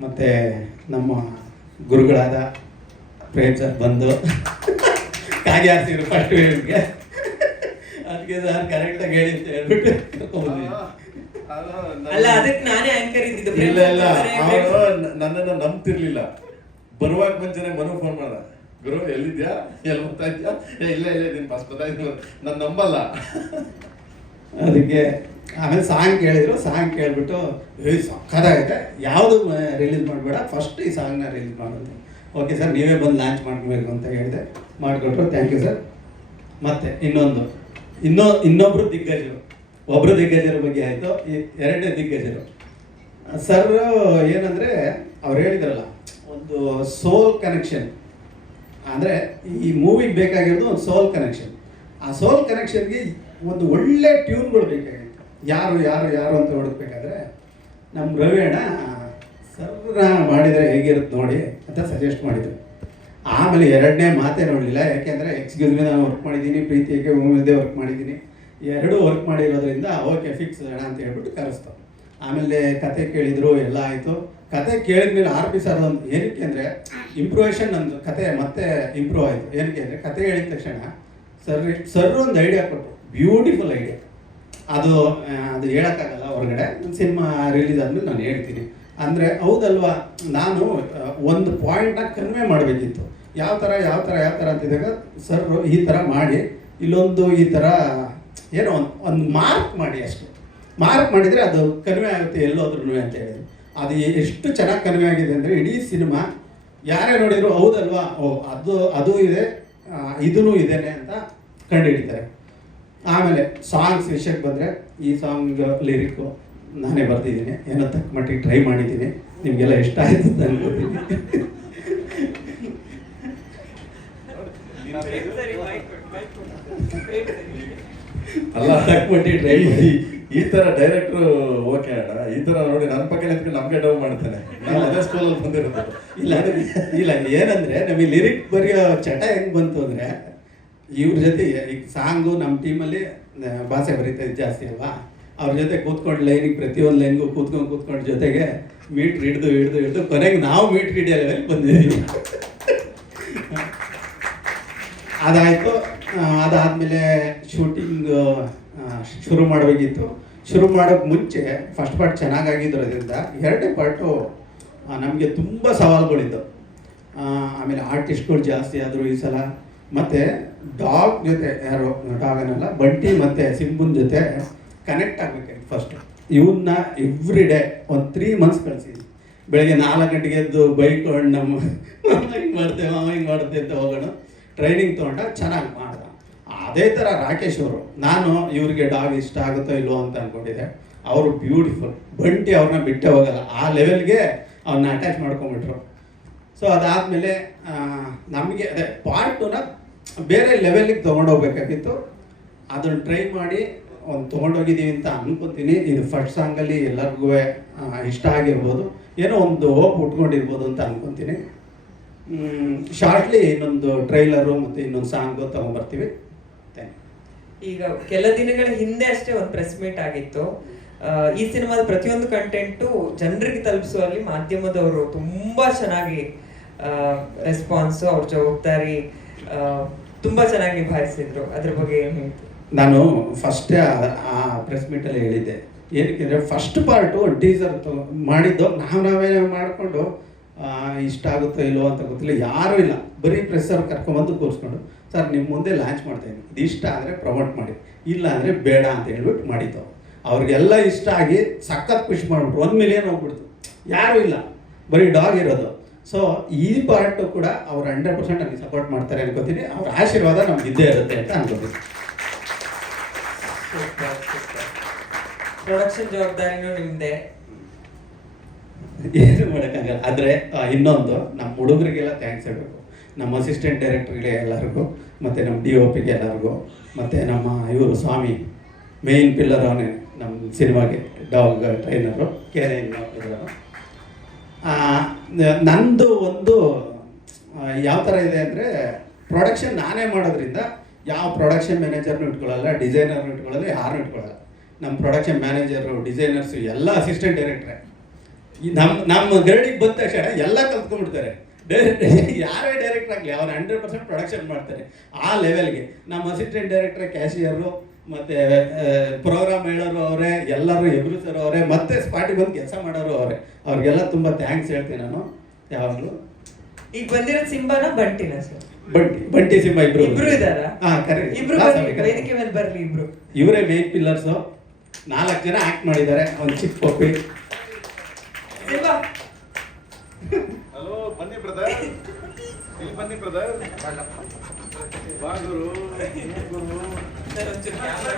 ಮತ್ತು ನಮ್ಮ ಗುರುಗಳಾದ ಪ್ರೇಮ್ ಸರ್ ಬಂದು ಕಾಗೆ ಹಾಕ್ಸಿದ್ರು ಫಸ್ಟ್ ವೇವ್ಗೆ, ಅದಕ್ಕೆ ಸರ್ ಕರೆಕ್ಟಾಗಿ ಹೇಳಿ ಅಂತ ಹೇಳ್ಬಿಟ್ಟು ಕರ್ಕೊಂಡ್ಬಂದಿದ್ದೀನಿ. ಅಲ್ಲ, ಅದಕ್ಕೆ ನಾನೇ ಆಂಕರ್ ಇದ್ದಿದ್ದು. ಇಲ್ಲ ಇಲ್ಲ, ಅವನು ನನ್ನನ್ನು ನಂಬ್ತಿರ್ಲಿಲ್ಲ. ಬರುವಾಗ ಮುಂಚೆನೆ ಮನು ಫೋನ್ ಮಾಡ, ಗುರು ಎಲ್ಲಿದ್ಯಾ, ಎಲ್ಲಿ ಹೋಗ್ತಾ ಇದ್ಯಾ? ಇಲ್ಲ ಇಲ್ಲ ಇದೀನಿ ಬಸ್ ಬರ್ತಾ ಇದ್ದೀನಿ. ನಾನು ನಂಬಲ್ಲ. ಅದಕ್ಕೆ ಆಮೇಲೆ ಸಾಂಗ್ ಕೇಳಿದ್ರು, ಸಾಂಗ್ ಕೇಳ್ಬಿಟ್ಟು ಸಕ್ಕತ್ತಾಗೈತೆ, ಯಾವುದು ರಿಲೀಸ್ ಮಾಡಬೇಡ, ಫಸ್ಟ್ ಈ ಸಾಂಗ್ನ ರಿಲೀಸ್ ಮಾಡೋದು. ಓಕೆ ಸರ್, ನೀವೇ ಬಂದು ಲಾಂಚ್ ಮಾಡಬೇಕು ಅಂತ ಹೇಳಿದೆ, ಮಾಡಿಕೊಟ್ರು. Thank you sir. ಮತ್ತು ಇನ್ನೊಬ್ಬರು ದಿಗ್ಗಜರು, ಒಬ್ಬರು ದಿಗ್ಗಜರ ಬಗ್ಗೆ ಆಯಿತು, ಎರಡನೇ ದಿಗ್ಗಜರು ಸರ್. ಏನಂದರೆ ಅವ್ರು ಹೇಳಿದ್ರಲ್ಲ, ಒಂದು ಸೋಲ್ ಕನೆಕ್ಷನ್. ಅಂದರೆ ಈ ಮೂವಿಗೆ ಬೇಕಾಗಿರೋದು ಒಂದು ಸೋಲ್ ಕನೆಕ್ಷನ್. ಆ ಸೋಲ್ ಕನೆಕ್ಷನ್ಗೆ ಒಂದು ಒಳ್ಳೆ ಟ್ಯೂನ್ಗಳು ಬೇಕಾಗಿತ್ತು. ಯಾರು ಯಾರು ಯಾರು ಅಂತ ಹುಡುಕ್ಬೇಕಾದ್ರೆ ನಮ್ಮ ರವಿ ಅಣ್ಣ ಸರ್ನ ಮಾಡಿದರೆ ಹೇಗಿರುತ್ತೆ ನೋಡಿ ಅಂತ ಸಜೆಸ್ಟ್ ಮಾಡಿದರು. ಆಮೇಲೆ ಎರಡನೇ ಮಾತೇ ನೋಡಲಿಲ್ಲ, ಯಾಕೆಂದರೆ ಎಕ್ಸ್ಕ್ಯೂಸ್ ಮೀ ನಾನು ವರ್ಕ್ ಮಾಡಿದ್ದೀನಿ, ಪ್ರೀತಿಗೆ ಮೂವಿದೆ ವರ್ಕ್ ಮಾಡಿದ್ದೀನಿ, ಎರಡೂ ವರ್ಕ್ ಮಾಡಿರೋದ್ರಿಂದ ಓಕೆ ಫಿಕ್ಸ್ ಅಣ್ಣ ಅಂತ ಹೇಳ್ಬಿಟ್ಟು ಕರೆಸ್ತು. ಆಮೇಲೆ ಕತೆ ಕೇಳಿದರು, ಎಲ್ಲ ಆಯಿತು. ಕತೆ ಕೇಳಿದ್ಮೇಲೆ ಆರ್ ಪಿ ಸರ್ ಒಂದು ಏನಕ್ಕೆ ಅಂದರೆ ಇಂಪ್ರೂವೇಷನ್, ನಂದು ಕತೆ ಮತ್ತೆ ಇಂಪ್ರೂವ್ ಆಯಿತು. ಏನಕ್ಕೆ ಅಂದರೆ ಕತೆ ಹೇಳಿದ ತಕ್ಷಣ ಸರ್ ಒಂದು ಐಡಿಯಾ ಕೊಟ್ಟರು, ಬ್ಯೂಟಿಫುಲ್ ಐಡಿಯಾ. ಅದು ಹೇಳೋಕ್ಕಾಗಲ್ಲ ಹೊರಗಡೆ, ಸಿನಿಮಾ ರಿಲೀಸ್ ಆದಮೇಲೆ ನಾನು ಹೇಳ್ತೀನಿ. ಅಂದರೆ ಹೌದಲ್ವಾ, ನಾನು ಒಂದು ಪಾಯಿಂಟ್ನ ಕನ್ವೆ ಮಾಡಬೇಕಿತ್ತು, ಯಾವ ಥರ ಅಂತಿದ್ದಾಗ ಸರ್ ಈ ಥರ ಮಾಡಿ, ಇಲ್ಲೊಂದು ಈ ಥರ ಏನೋ ಒಂದು ಮಾರ್ಕ್ ಮಾಡಿ, ಅಷ್ಟು ಮಾರ್ಕ್ ಮಾಡಿದರೆ ಅದು ಕನ್ವೆ ಆಗುತ್ತೆ ಎಲ್ಲೋದ್ರೂ ಅಂತ ಹೇಳಿದ್ರು. ಅದು ಎಷ್ಟು ಚೆನ್ನಾಗಿ ಕನ್ವೆ ಆಗಿದೆ ಅಂದರೆ ಇಡೀ ಸಿನಿಮಾ ಯಾರೇ ನೋಡಿದ್ರು ಹೌದಲ್ವಾ, ಅದು ಇದೆ, ಇದೂ ಇದೇನೆ ಅಂತ ಕಂಡುಹಿಡಿತಾರೆ. ಆಮೇಲೆ ಸಾಂಗ್ಸ್ ವಿಷಯಕ್ಕೆ ಬಂದರೆ, ಈ ಸಾಂಗ್ ಲಿರಿಕ್ಕು ನಾನೇ ಬರ್ತಿದ್ದೀನಿ, ಏನೋ ತಕ್ಕ ಮಟ್ಟಿಗೆ ಟ್ರೈ ಮಾಡಿದ್ದೀನಿ, ನಿಮಗೆಲ್ಲ ಇಷ್ಟ ಆಯ್ತು ಅಂತ ಅನ್ಕೋತೀನಿ. ಅಲ್ಲ ತಕ್ಕ ಮಟ್ಟಿಗೆ ಟ್ರೈ ಮಾಡಿ. ಈ ತರ ಡೈರೆಕ್ಟ್ರು ಓಕೆ ಅಣ್ಣ, ಈ ತರ ನೋಡಿ ನನ್ನ ಪಕ್ಕ ನಿಂತ್ಕೊಂಡು ನಮಗೆ ಡೌ ಮಾಡ್ತಾನೆ. ನಾನು ಅದೇ ಸ್ಕೂಲಲ್ಲಿ ಬಂದಿರೋದು. ಇಲ್ಲ ಏನಂದರೆ ನಮಗೆ ಲಿರಿಕ್ ಬರೆಯೋ ಚಟ ಹೆಂಗೆ ಬಂತು ಅಂದರೆ, ಇವ್ರ ಜೊತೆ ಈಗ ಸಾಂಗು ನಮ್ಮ ಟೀಮಲ್ಲಿ ಭಾಷೆ ಬರೀತಾ ಇದ್ದು ಜಾಸ್ತಿ ಅಲ್ವಾ, ಅವ್ರ ಜೊತೆ ಕೂತ್ಕೊಂಡು ಲೈನಿಗೆ ಪ್ರತಿಯೊಂದು ಲೈನ್ಗೂ ಕೂತ್ಕೊಂಡು ಜೊತೆಗೆ ಮೀಟ್ರ್ ಹಿಡಿದು ಕೊನೆಗೆ ನಾವು ಮೀಟ್ರ್ ಹಿಡಿಯೋ ಲೆವೆಲ್ ಬಂದಿದ್ದೀವಿ. ಅದಾಯಿತು. ಅದಾದಮೇಲೆ ಶೂಟಿಂಗ್ ಶುರು ಮಾಡಬೇಕಿತ್ತು. ಶುರು ಮಾಡೋಕ್ಕೆ ಮುಂಚೆ ಫಸ್ಟ್ ಪಾರ್ಟ್ ಚೆನ್ನಾಗಾಗಿರೋದ್ರಿಂದ ಎರಡನೇ ಪಾರ್ಟು ನಮಗೆ ತುಂಬ ಸವಾಲುಗಳಿದ್ದವು. ಆಮೇಲೆ ಆರ್ಟಿಸ್ಟ್ಗಳು ಜಾಸ್ತಿ ಆದರು ಈ ಸಲ. ಮತ್ತು ಡಾಗ್ ಜೊತೆ, ಯಾರು ಡಾಗ್ ಅನ್ನಲ್ಲ, ಬಂಟಿ ಮತ್ತು ಸಿಂಬುನ್ ಜೊತೆ ಕನೆಕ್ಟ್ ಆಗಬೇಕಾಗಿತ್ತು ಫಸ್ಟು. ಇವನ್ನ ಎವ್ರಿ ಡೇ ಒಂದು 3 months ಕಳಿಸಿದ್ವಿ. ಬೆಳಗ್ಗೆ 4 ಗಂಟೆಗೆ ಎದ್ದು ಬೈಕೊಂಡು ನಮ್ಮ ಹಿಂಗೆ ಮಾಡ್ತೇವೆ, ಹಿಂಗೆ ಮಾಡುತ್ತೆ ಅಂತ ಹೋಗೋಣ, ಟ್ರೈನಿಂಗ್ ತೊಗೊಂಡ ಚೆನ್ನಾಗಿ ಮಾಡ್ದ. ಅದೇ ಥರ ರಾಕೇಶ್ ಅವರು, ನಾನು ಇವ್ರಿಗೆ ಡಾಗ್ ಇಷ್ಟ ಆಗುತ್ತೋ ಇಲ್ವೋ ಅಂತ ಅಂದ್ಕೊಂಡಿದ್ದೆ, ಅವರು ಬ್ಯೂಟಿಫುಲ್. ಬಂಟಿ ಅವ್ರನ್ನ ಬಿಟ್ಟೇ ಹೋಗಲ್ಲ, ಆ ಲೆವೆಲ್ಗೆ ಅವ್ರನ್ನ ಅಟ್ಯಾಚ್ ಮಾಡ್ಕೊಂಬಿಟ್ರು. ಸೊ ಅದಾದಮೇಲೆ ನಮಗೆ ಅದೇ ಪಾರ್ಟುನ ಬೇರೆ ಲೆವೆಲಿಗೆ ತೊಗೊಂಡೋಗ್ಬೇಕಾಗಿತ್ತು. ಅದನ್ನು ಟ್ರೈ ಮಾಡಿ ಒಂದು ತೊಗೊಂಡೋಗಿದ್ದೀವಿ ಅಂತ ಅನ್ಕೊತೀನಿ. ಇದು ಫಸ್ಟ್ ಸಾಂಗಲ್ಲಿ ಎಲ್ಲರಿಗೂ ಇಷ್ಟ ಆಗಿರ್ಬೋದು, ಏನೋ ಒಂದು ಹೋಪ್ ಉಟ್ಕೊಂಡಿರ್ಬೋದು ಅಂತ ಅನ್ಕೊತೀನಿ. ಶಾರ್ಟ್ಲಿ ಇನ್ನೊಂದು ಟ್ರೈಲರು ಮತ್ತು ಇನ್ನೊಂದು ಸಾಂಗು ತೊಗೊಂಬರ್ತೀವಿ. Thank you. ಈಗ ಕೆಲ ದಿನಗಳ ಹಿಂದೆ ಅಷ್ಟೇ ಒಂದು ಪ್ರೆಸ್ ಮೀಟ್ ಆಗಿತ್ತು. ಈ ಸಿನಿಮಾದ ಪ್ರತಿಯೊಂದು ಕಂಟೆಂಟು ಜನರಿಗೆ ತಲುಪಿಸುವಲ್ಲಿ ಮಾಧ್ಯಮದವರು ತುಂಬಾ ಚೆನ್ನಾಗಿ ರೆಸ್ಪಾನ್ಸು, ಅವ್ರ ಜವಾಬ್ದಾರಿ ತುಂಬಾ ಚೆನ್ನಾಗಿ ನಿಭಾಯಿಸಿದ್ರು. ಅದ್ರ ಬಗ್ಗೆ ಏನ್ ಹೇಳ್ತೀವಿ? ನಾನು ಫಸ್ಟೇ ಆ ಪ್ರೆಸ್ ಮೀಟಲ್ಲಿ ಹೇಳಿದ್ದೆ, ಏನಕ್ಕೆ ಅಂದರೆ ಫಸ್ಟ್ ಪಾರ್ಟು ಟೀಸರ್ ಮಾಡಿದ್ದು ನಾವೇ ಮಾಡಿಕೊಂಡು ಇಷ್ಟ ಆಗುತ್ತೋ ಇಲ್ಲೋ ಅಂತ ಗೊತ್ತಿಲ್ಲ, ಯಾರೂ ಇಲ್ಲ, ಬರೀ ಪ್ರೆಸ್ಸವ್ರು ಕರ್ಕೊಂಬಂದು ಕೂರಿಸ್ಕೊಂಡು ಸರ್ ನಿಮ್ಮ ಮುಂದೆ ಲಾಂಚ್ ಮಾಡ್ತಾಯಿದ್ದೀನಿ, ಇದು ಇಷ್ಟ ಆದರೆ ಪ್ರಮೋಟ್ ಮಾಡಿ, ಇಲ್ಲ ಅಂದರೆ ಬೇಡ ಅಂತ ಹೇಳ್ಬಿಟ್ಟು ಮಾಡಿದ್ದು. ಅವ್ರಿಗೆಲ್ಲ ಇಷ್ಟ ಆಗಿ ಸಖತ್ ಖುಷಿ ಮಾಡಿಬಿಟ್ರು. 1 ಮಿಲಿಯನ್ ಹೋಗ್ಬಿಡ್ತು, ಯಾರೂ ಇಲ್ಲ, ಬರೀ ಡಾಗ್ ಇರೋದು. ಸೊ ಈ ಪಾರ್ಟು ಕೂಡ ಅವ್ರು 100% ನನಗೆ ಸಪೋರ್ಟ್ ಮಾಡ್ತಾರೆ ಅನ್ಕೋತೀನಿ. ಅವ್ರ ಆಶೀರ್ವಾದ ನಮ್ಗೆ ಇದ್ದೇ ಇರುತ್ತೆ ಅಂತ ಅನ್ಕೋತೀನಿ. ಪ್ರೊಡಕ್ಷನ್ ಜವಾಬ್ದಾರಿನೂ ನಿಮ್ದೆ. ಏನು ಮಾಡೋಕ್ಕಾಗಲ್ಲ. ಆದರೆ ಇನ್ನೊಂದು ನಮ್ಮ ಹುಡುಗರಿಗೆಲ್ಲ ಥ್ಯಾಂಕ್ಸ್ ಹೇಳಬೇಕು, ನಮ್ಮ ಅಸಿಸ್ಟೆಂಟ್ ಡೈರೆಕ್ಟರ್ಗೆ ಎಲ್ಲರಿಗೂ, ಮತ್ತು ನಮ್ಮ DOP ಗೆ ಎಲ್ಲರಿಗೂ, ಮತ್ತು ನಮ್ಮ ಇವರು ಸ್ವಾಮಿ ಮೇಯ್ನ್ ಪಿಲ್ಲರ್ ಅವನೇ ನಮ್ಮ ಸಿನಿಮಾಗೆ, ಡಾಗ್ ಟ್ರೈನರು K9 ನಂದು ಒಂದು ಯಾವ ಥರ ಇದೆ ಅಂದರೆ, ಪ್ರೊಡಕ್ಷನ್ ನಾನೇ ಮಾಡೋದ್ರಿಂದ ಯಾವ ಪ್ರೊಡಕ್ಷನ್ ಮ್ಯಾನೇಜರ್ನು ಇಟ್ಕೊಳ್ಳಲ್ಲ, ಡಿಸೈನರ್ನು ಇಟ್ಕೊಳ್ಳಲ್ಲ, ಯಾರನ್ನೂ ಇಟ್ಕೊಳ್ಳಲ್ಲ. ನಮ್ಮ ಪ್ರೊಡಕ್ಷನ್ ಮ್ಯಾನೇಜರು, ಡಿಸೈನರ್ಸು ಎಲ್ಲ ಅಸಿಸ್ಟೆಂಟ್ ಡೈರೆಕ್ಟ್ರೆ. ನಮ್ಮ ಗರಡಿಗೆ ಬಂದ ತಕ್ಷಣ ಎಲ್ಲ ಕಲ್ತ್ಕೊಂಡ್ಬಿಡ್ತಾರೆ. ಯಾರೇ ಡೈರೆಕ್ಟರ್ ಆಗಲಿ ಅವ್ರು 100% ಪ್ರೊಡಕ್ಷನ್ ಮಾಡ್ತಾರೆ. ಆ ಲೆವೆಲ್ಗೆ ನಮ್ಮ ಅಸಿಸ್ಟೆಂಟ್ ಡೈರೆಕ್ಟ್ರೆ, ಕ್ಯಾಶಿಯರು, ಮತ್ತು ಪ್ರೋಗ್ರಾಮ್ ಹೇಳೋರು ಅವರೇ, ಎಲ್ಲರೂ ಎಬ್ರಿಸೋರು ಅವರೇ, ಮತ್ತೆ ಸ್ಪಾಟಿಗೆ ಬಂದು ಕೆಲಸ ಮಾಡೋರು ಅವರೇ. ಅವ್ರಿಗೆಲ್ಲ ತುಂಬ ಥ್ಯಾಂಕ್ಸ್ ಹೇಳ್ತೀನಿ ನಾನು ಯಾವಾಗಲೂ. ಈಗ ಬಂದಿರೋ ಸಿಂಬಾನ ಬಂಟಿನ ಸರ್? ಬಂಟಿ ಸಿಂಹ ಇಬ್ರು ಇದಾರ? ಹಾಂ ಕರೆಕ್ಟ್. ಇಬ್ರು ವೇದಿಕೆ ಮೇಲೆ ಬರ್ಲಿ ಇಬ್ರು. ಇವರೇ ಮೇನ್ ಪಿಲ್ಲರ್ಸು. 4 ಜನ ಆ್ಯಕ್ಟ್ ಮಾಡಿದ್ದಾರೆ. ಒಂದು ಚಿಕ್ಕ ಪಪ್ಪಿ. ಸಿಂಬಾ ಹಲೋ, ಬನ್ನಿ ಬ್ರದರ್, ಇಲ್ಲಿ ಬನ್ನಿ ಬ್ರದರ್. ಬಾ ಗುರು, ಸರ್ ಒಂಚೂರು ಕ್ಯಾಮ್ರಾ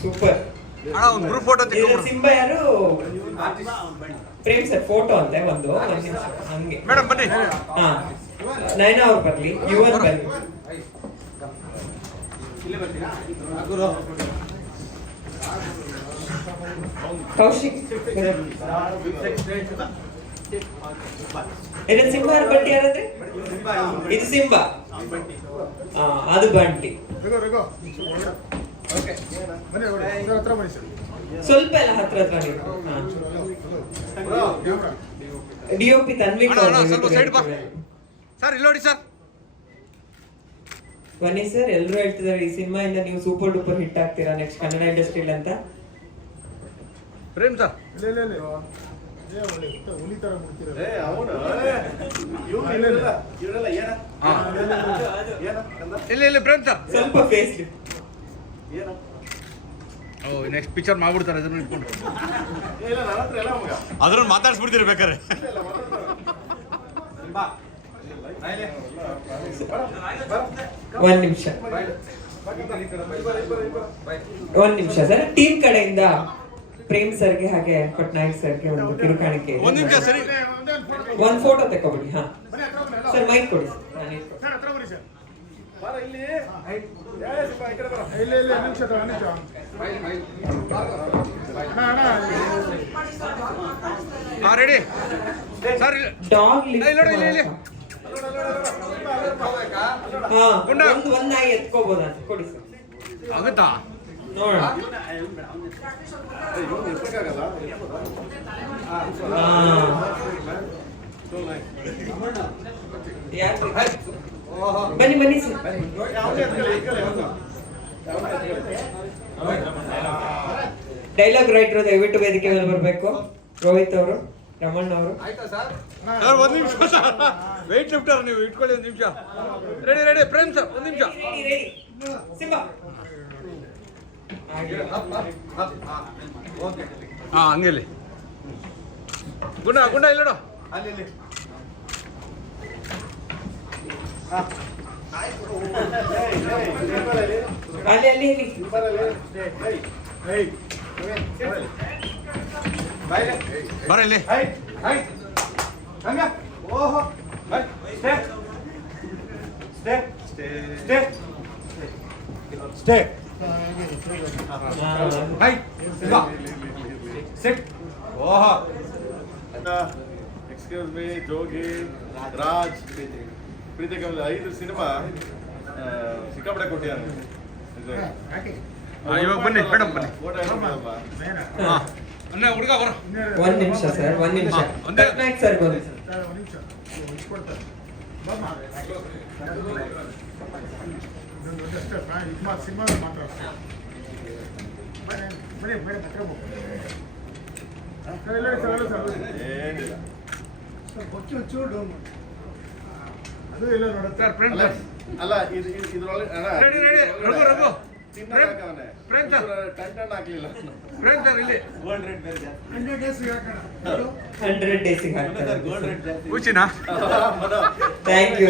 ಸೂಪರ್. ಅಣ್ಣ ಒಂದು ಗ್ರೂಪ್ ಫೋಟೋ ಸಿಂಬಾ ಯಾರು? ಪ್ರೇಮ್ ಸರ್ ಫೋಟೋ ಅಂತೆ ಒಂದು ಹಂಗೆ. ಮೇಡಮ್ ಬನ್ನಿ. ಹಾ, ನಯನ ಅವ್ರು ಬರ್ಲಿ, ಯುವನ್ ಬನ್ನಿ. ಕೌಶಿಕ್ ಇದು ಸಿಂಬಾ ಯಾರು? ಬಂಟಿ ಯಾರಂದ್ರೆ? ಇದು ಸಿಂಬಾ, ಅದು ಬಂಟಿ. ಸ್ವಲ್ಪ ಎಲ್ಲ ಹತ್ರ ನೀವು. DOP ತನ್ವಿ ಸರ್, ಇಲ್ಲಿ ನೋಡಿ ಸರ್. ಬನ್ನಿ ಸರ್. ಎಲ್ಲರೂ ಹೇಳ್ತಿದ್ದಾರೆ ಈ ಸಿನಿಮಾ ಇಂದ ನೀವು ಸೂಪರ್ ಡೂಪರ್ ಹಿಟ್ ಆಗ್ತೀರಾ ನೆಕ್ಸ್ಟ್ ಕನ್ನಡ ಇಂಡಸ್ಟ್ರಿಯಲ್ಲಿ ಅಂತ. ಪ್ರೇಮ್ ಸರ್, ಇಲ್ಲಿ ಪ್ರೇಮ್ ಸರ್, ಸ್ವಲ್ಪ ಫೇಸ್ ನೆಕ್ಸ್ಟ್ ಪಿಕ್ಚರ್ ಮಾಡ್ಬಿಡ್ತಾರೆ ಅದನ್ನ ಇಟ್ಕೊಂಡು. ಅದ್ರನ್ನ ಮಾತಾಡ್ಸ್ಬಿಡ್ತೀರಿ ಬೇಕಾದ್ರೆ. ಒಂದ್ ನಿಮಿಷ ಸರ್. ಟೀಮ್ ಕಡೆಯಿಂದ ಪ್ರೇಮ್ ಸರ್ಗೆ ಹಾಗೆ ಪಟ್ನಾಯಕ್ ಸರ್ಗೆ ಒಂದು ಕಿರುಕಾಣಿಕೆ ಇದೆ. ಒಂದ್ ನಿಮಿಷ ಸರಿ, ಒಂದ್ ಫೋಟೋ ತಗೊಬಿಡಿ. ಹಾ ಸರ್, ಮೈಕ್ ಕೊಡಿ. Ready sir. ಡಾಗ್ ಹಾ, ಒಂದ್ ನಾಯಿ ಎತ್ಕೋಬೋದಾ? ಕೊಡಿ ಸರ್. ಆಗುತ್ತಾ ನೋಡೋಣ. ಬನ್ನಿ ಬನ್ನಿ ಸರ್. ಡೈಲಾಗ್ ರೈಟರ್ ದಯವಿಟ್ಟು ವೇದಿಕೆ ಮೇಲೆ ಬರಬೇಕು. ರೋಹಿತ್ ಅವರು, ರಮಣ್ ಅವರು. ಸರ್ ಒಂದ್ ನಿಮಿಷ ಸರ್, ವೆಯ್ಟ್ ಲಿಫ್ಟರ್ ನೀವು ಇಟ್ಕೊಳ್ಳಿ ಒಂದ್ ನಿಮಿಷ. ರೆಡಿ ರೆಡಿ ಪ್ರೇಮ್ ಸರ್, ಒಂದ್ ನಿಮಿಷ. ಸಿಂಬಾ ಹಾ ಹಂಗಿಲ್ಲಿ. ಗುಂಡ ಗುಂಡ ಇಲ್ಲ ನೋಡು. ಅಲ್ಲಿ ಅಲ್ಲಿ ಬರ ಇಲ್ಲಿ. ಸ್ಟೇ ಸೆಟ್ ಓಹೋ ಎಕ್ಸ್ಕ್ಯೂಸ್ ಮೀ ಜೋಗಿ ರಾಜ್ ಪ್ರೀತಿ ಕಮಲ್ 5 ಸಿನಿಮಾ ಸಿಕ್ಕಾಪಟ್ಟೆ ಕೊಟ್ಟಿದ್ದಾರೆ ಇವಾಗ ಬನ್ನಿ ಮೇಡಮ್ ಬನ್ನಿ ಅನ್ನ ಹುಡುಗ ಬರ ಒಂದ್ ನಿಮಿಷ ಸರ್, ಒಂದ್ ನಿಮಿಷ. ಪಟ್ನಾಯಕ್ ಸರ್ ಬಂದು ಸಿನಿಮಾ ಮಾತ್ರ ಏನಿಲ್ಲ ಅದು ಇಲ್ಲ ನೋಡುತ್ತೆ ಅಲ್ಲ ಇದ್ರೊಳಗೆ ರಘು ಪ್ರೇಮ್ ಸರ್ ಟನ್ ಹಾಕ್ಲಿಲ್ಲ ಪ್ರೇಮ್ ಸರ್ ಇಲ್ಲಿ 100 ಡೇಸ್ 100 ಡೇಸಿಗೆ ಹಾಕ್ತಾರೆ. ಹುಚ್ಚಿನಾ ಥ್ಯಾಂಕ್ ಯು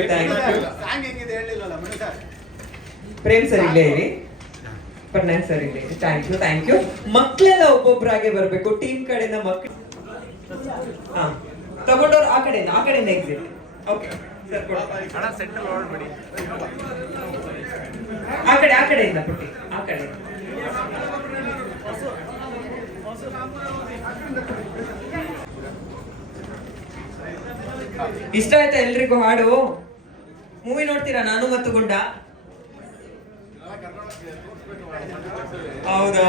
ಸಾಂಗ್ ಹೆಂಗಿದೆ ಹೇಳಿಲ್ಲಲ್ಲ ಮನೆ ಸರ್. ಪ್ರೇಮ್ ಸರ್ ಇಲ್ಲೇ ಇರಿ, ಪಟ್ನಾಯಕ್ ಸರ್ ಇಲ್ಲೇ ಇರಿ. Thank you. ಮಕ್ಕಳೆಲ್ಲ ಒಬ್ಬೊಬ್ಬರಾಗೆ ಬರ್ಬೇಕು, ಟೀಮ್ ಕಡೆಯಿಂದ ಮಕ್ಕಳು. ಹಾ, ತಗೊಂಡವ್ರು ಆ ಕಡೆಯಿಂದ ಎಕ್ಸಿಟ್. ಓಕೆ ಸರ್, ಹಣ ಸೆಂಟ್ರಲ್ ಹೊರಡ್ಬೇಡಿ. ಆ ಕಡೆಯಿಂದ ಪುಟ್ಟಿ, ಆ ಕಡೆ. ಇಷ್ಟ ಆಯ್ತಾ ಎಲ್ರಿಗೂ ಹಾಡು? ಮೂವಿ ನೋಡ್ತೀರಾ ನಾನು ಮತ್ತು ಗುಂಡ? ಹೌದು.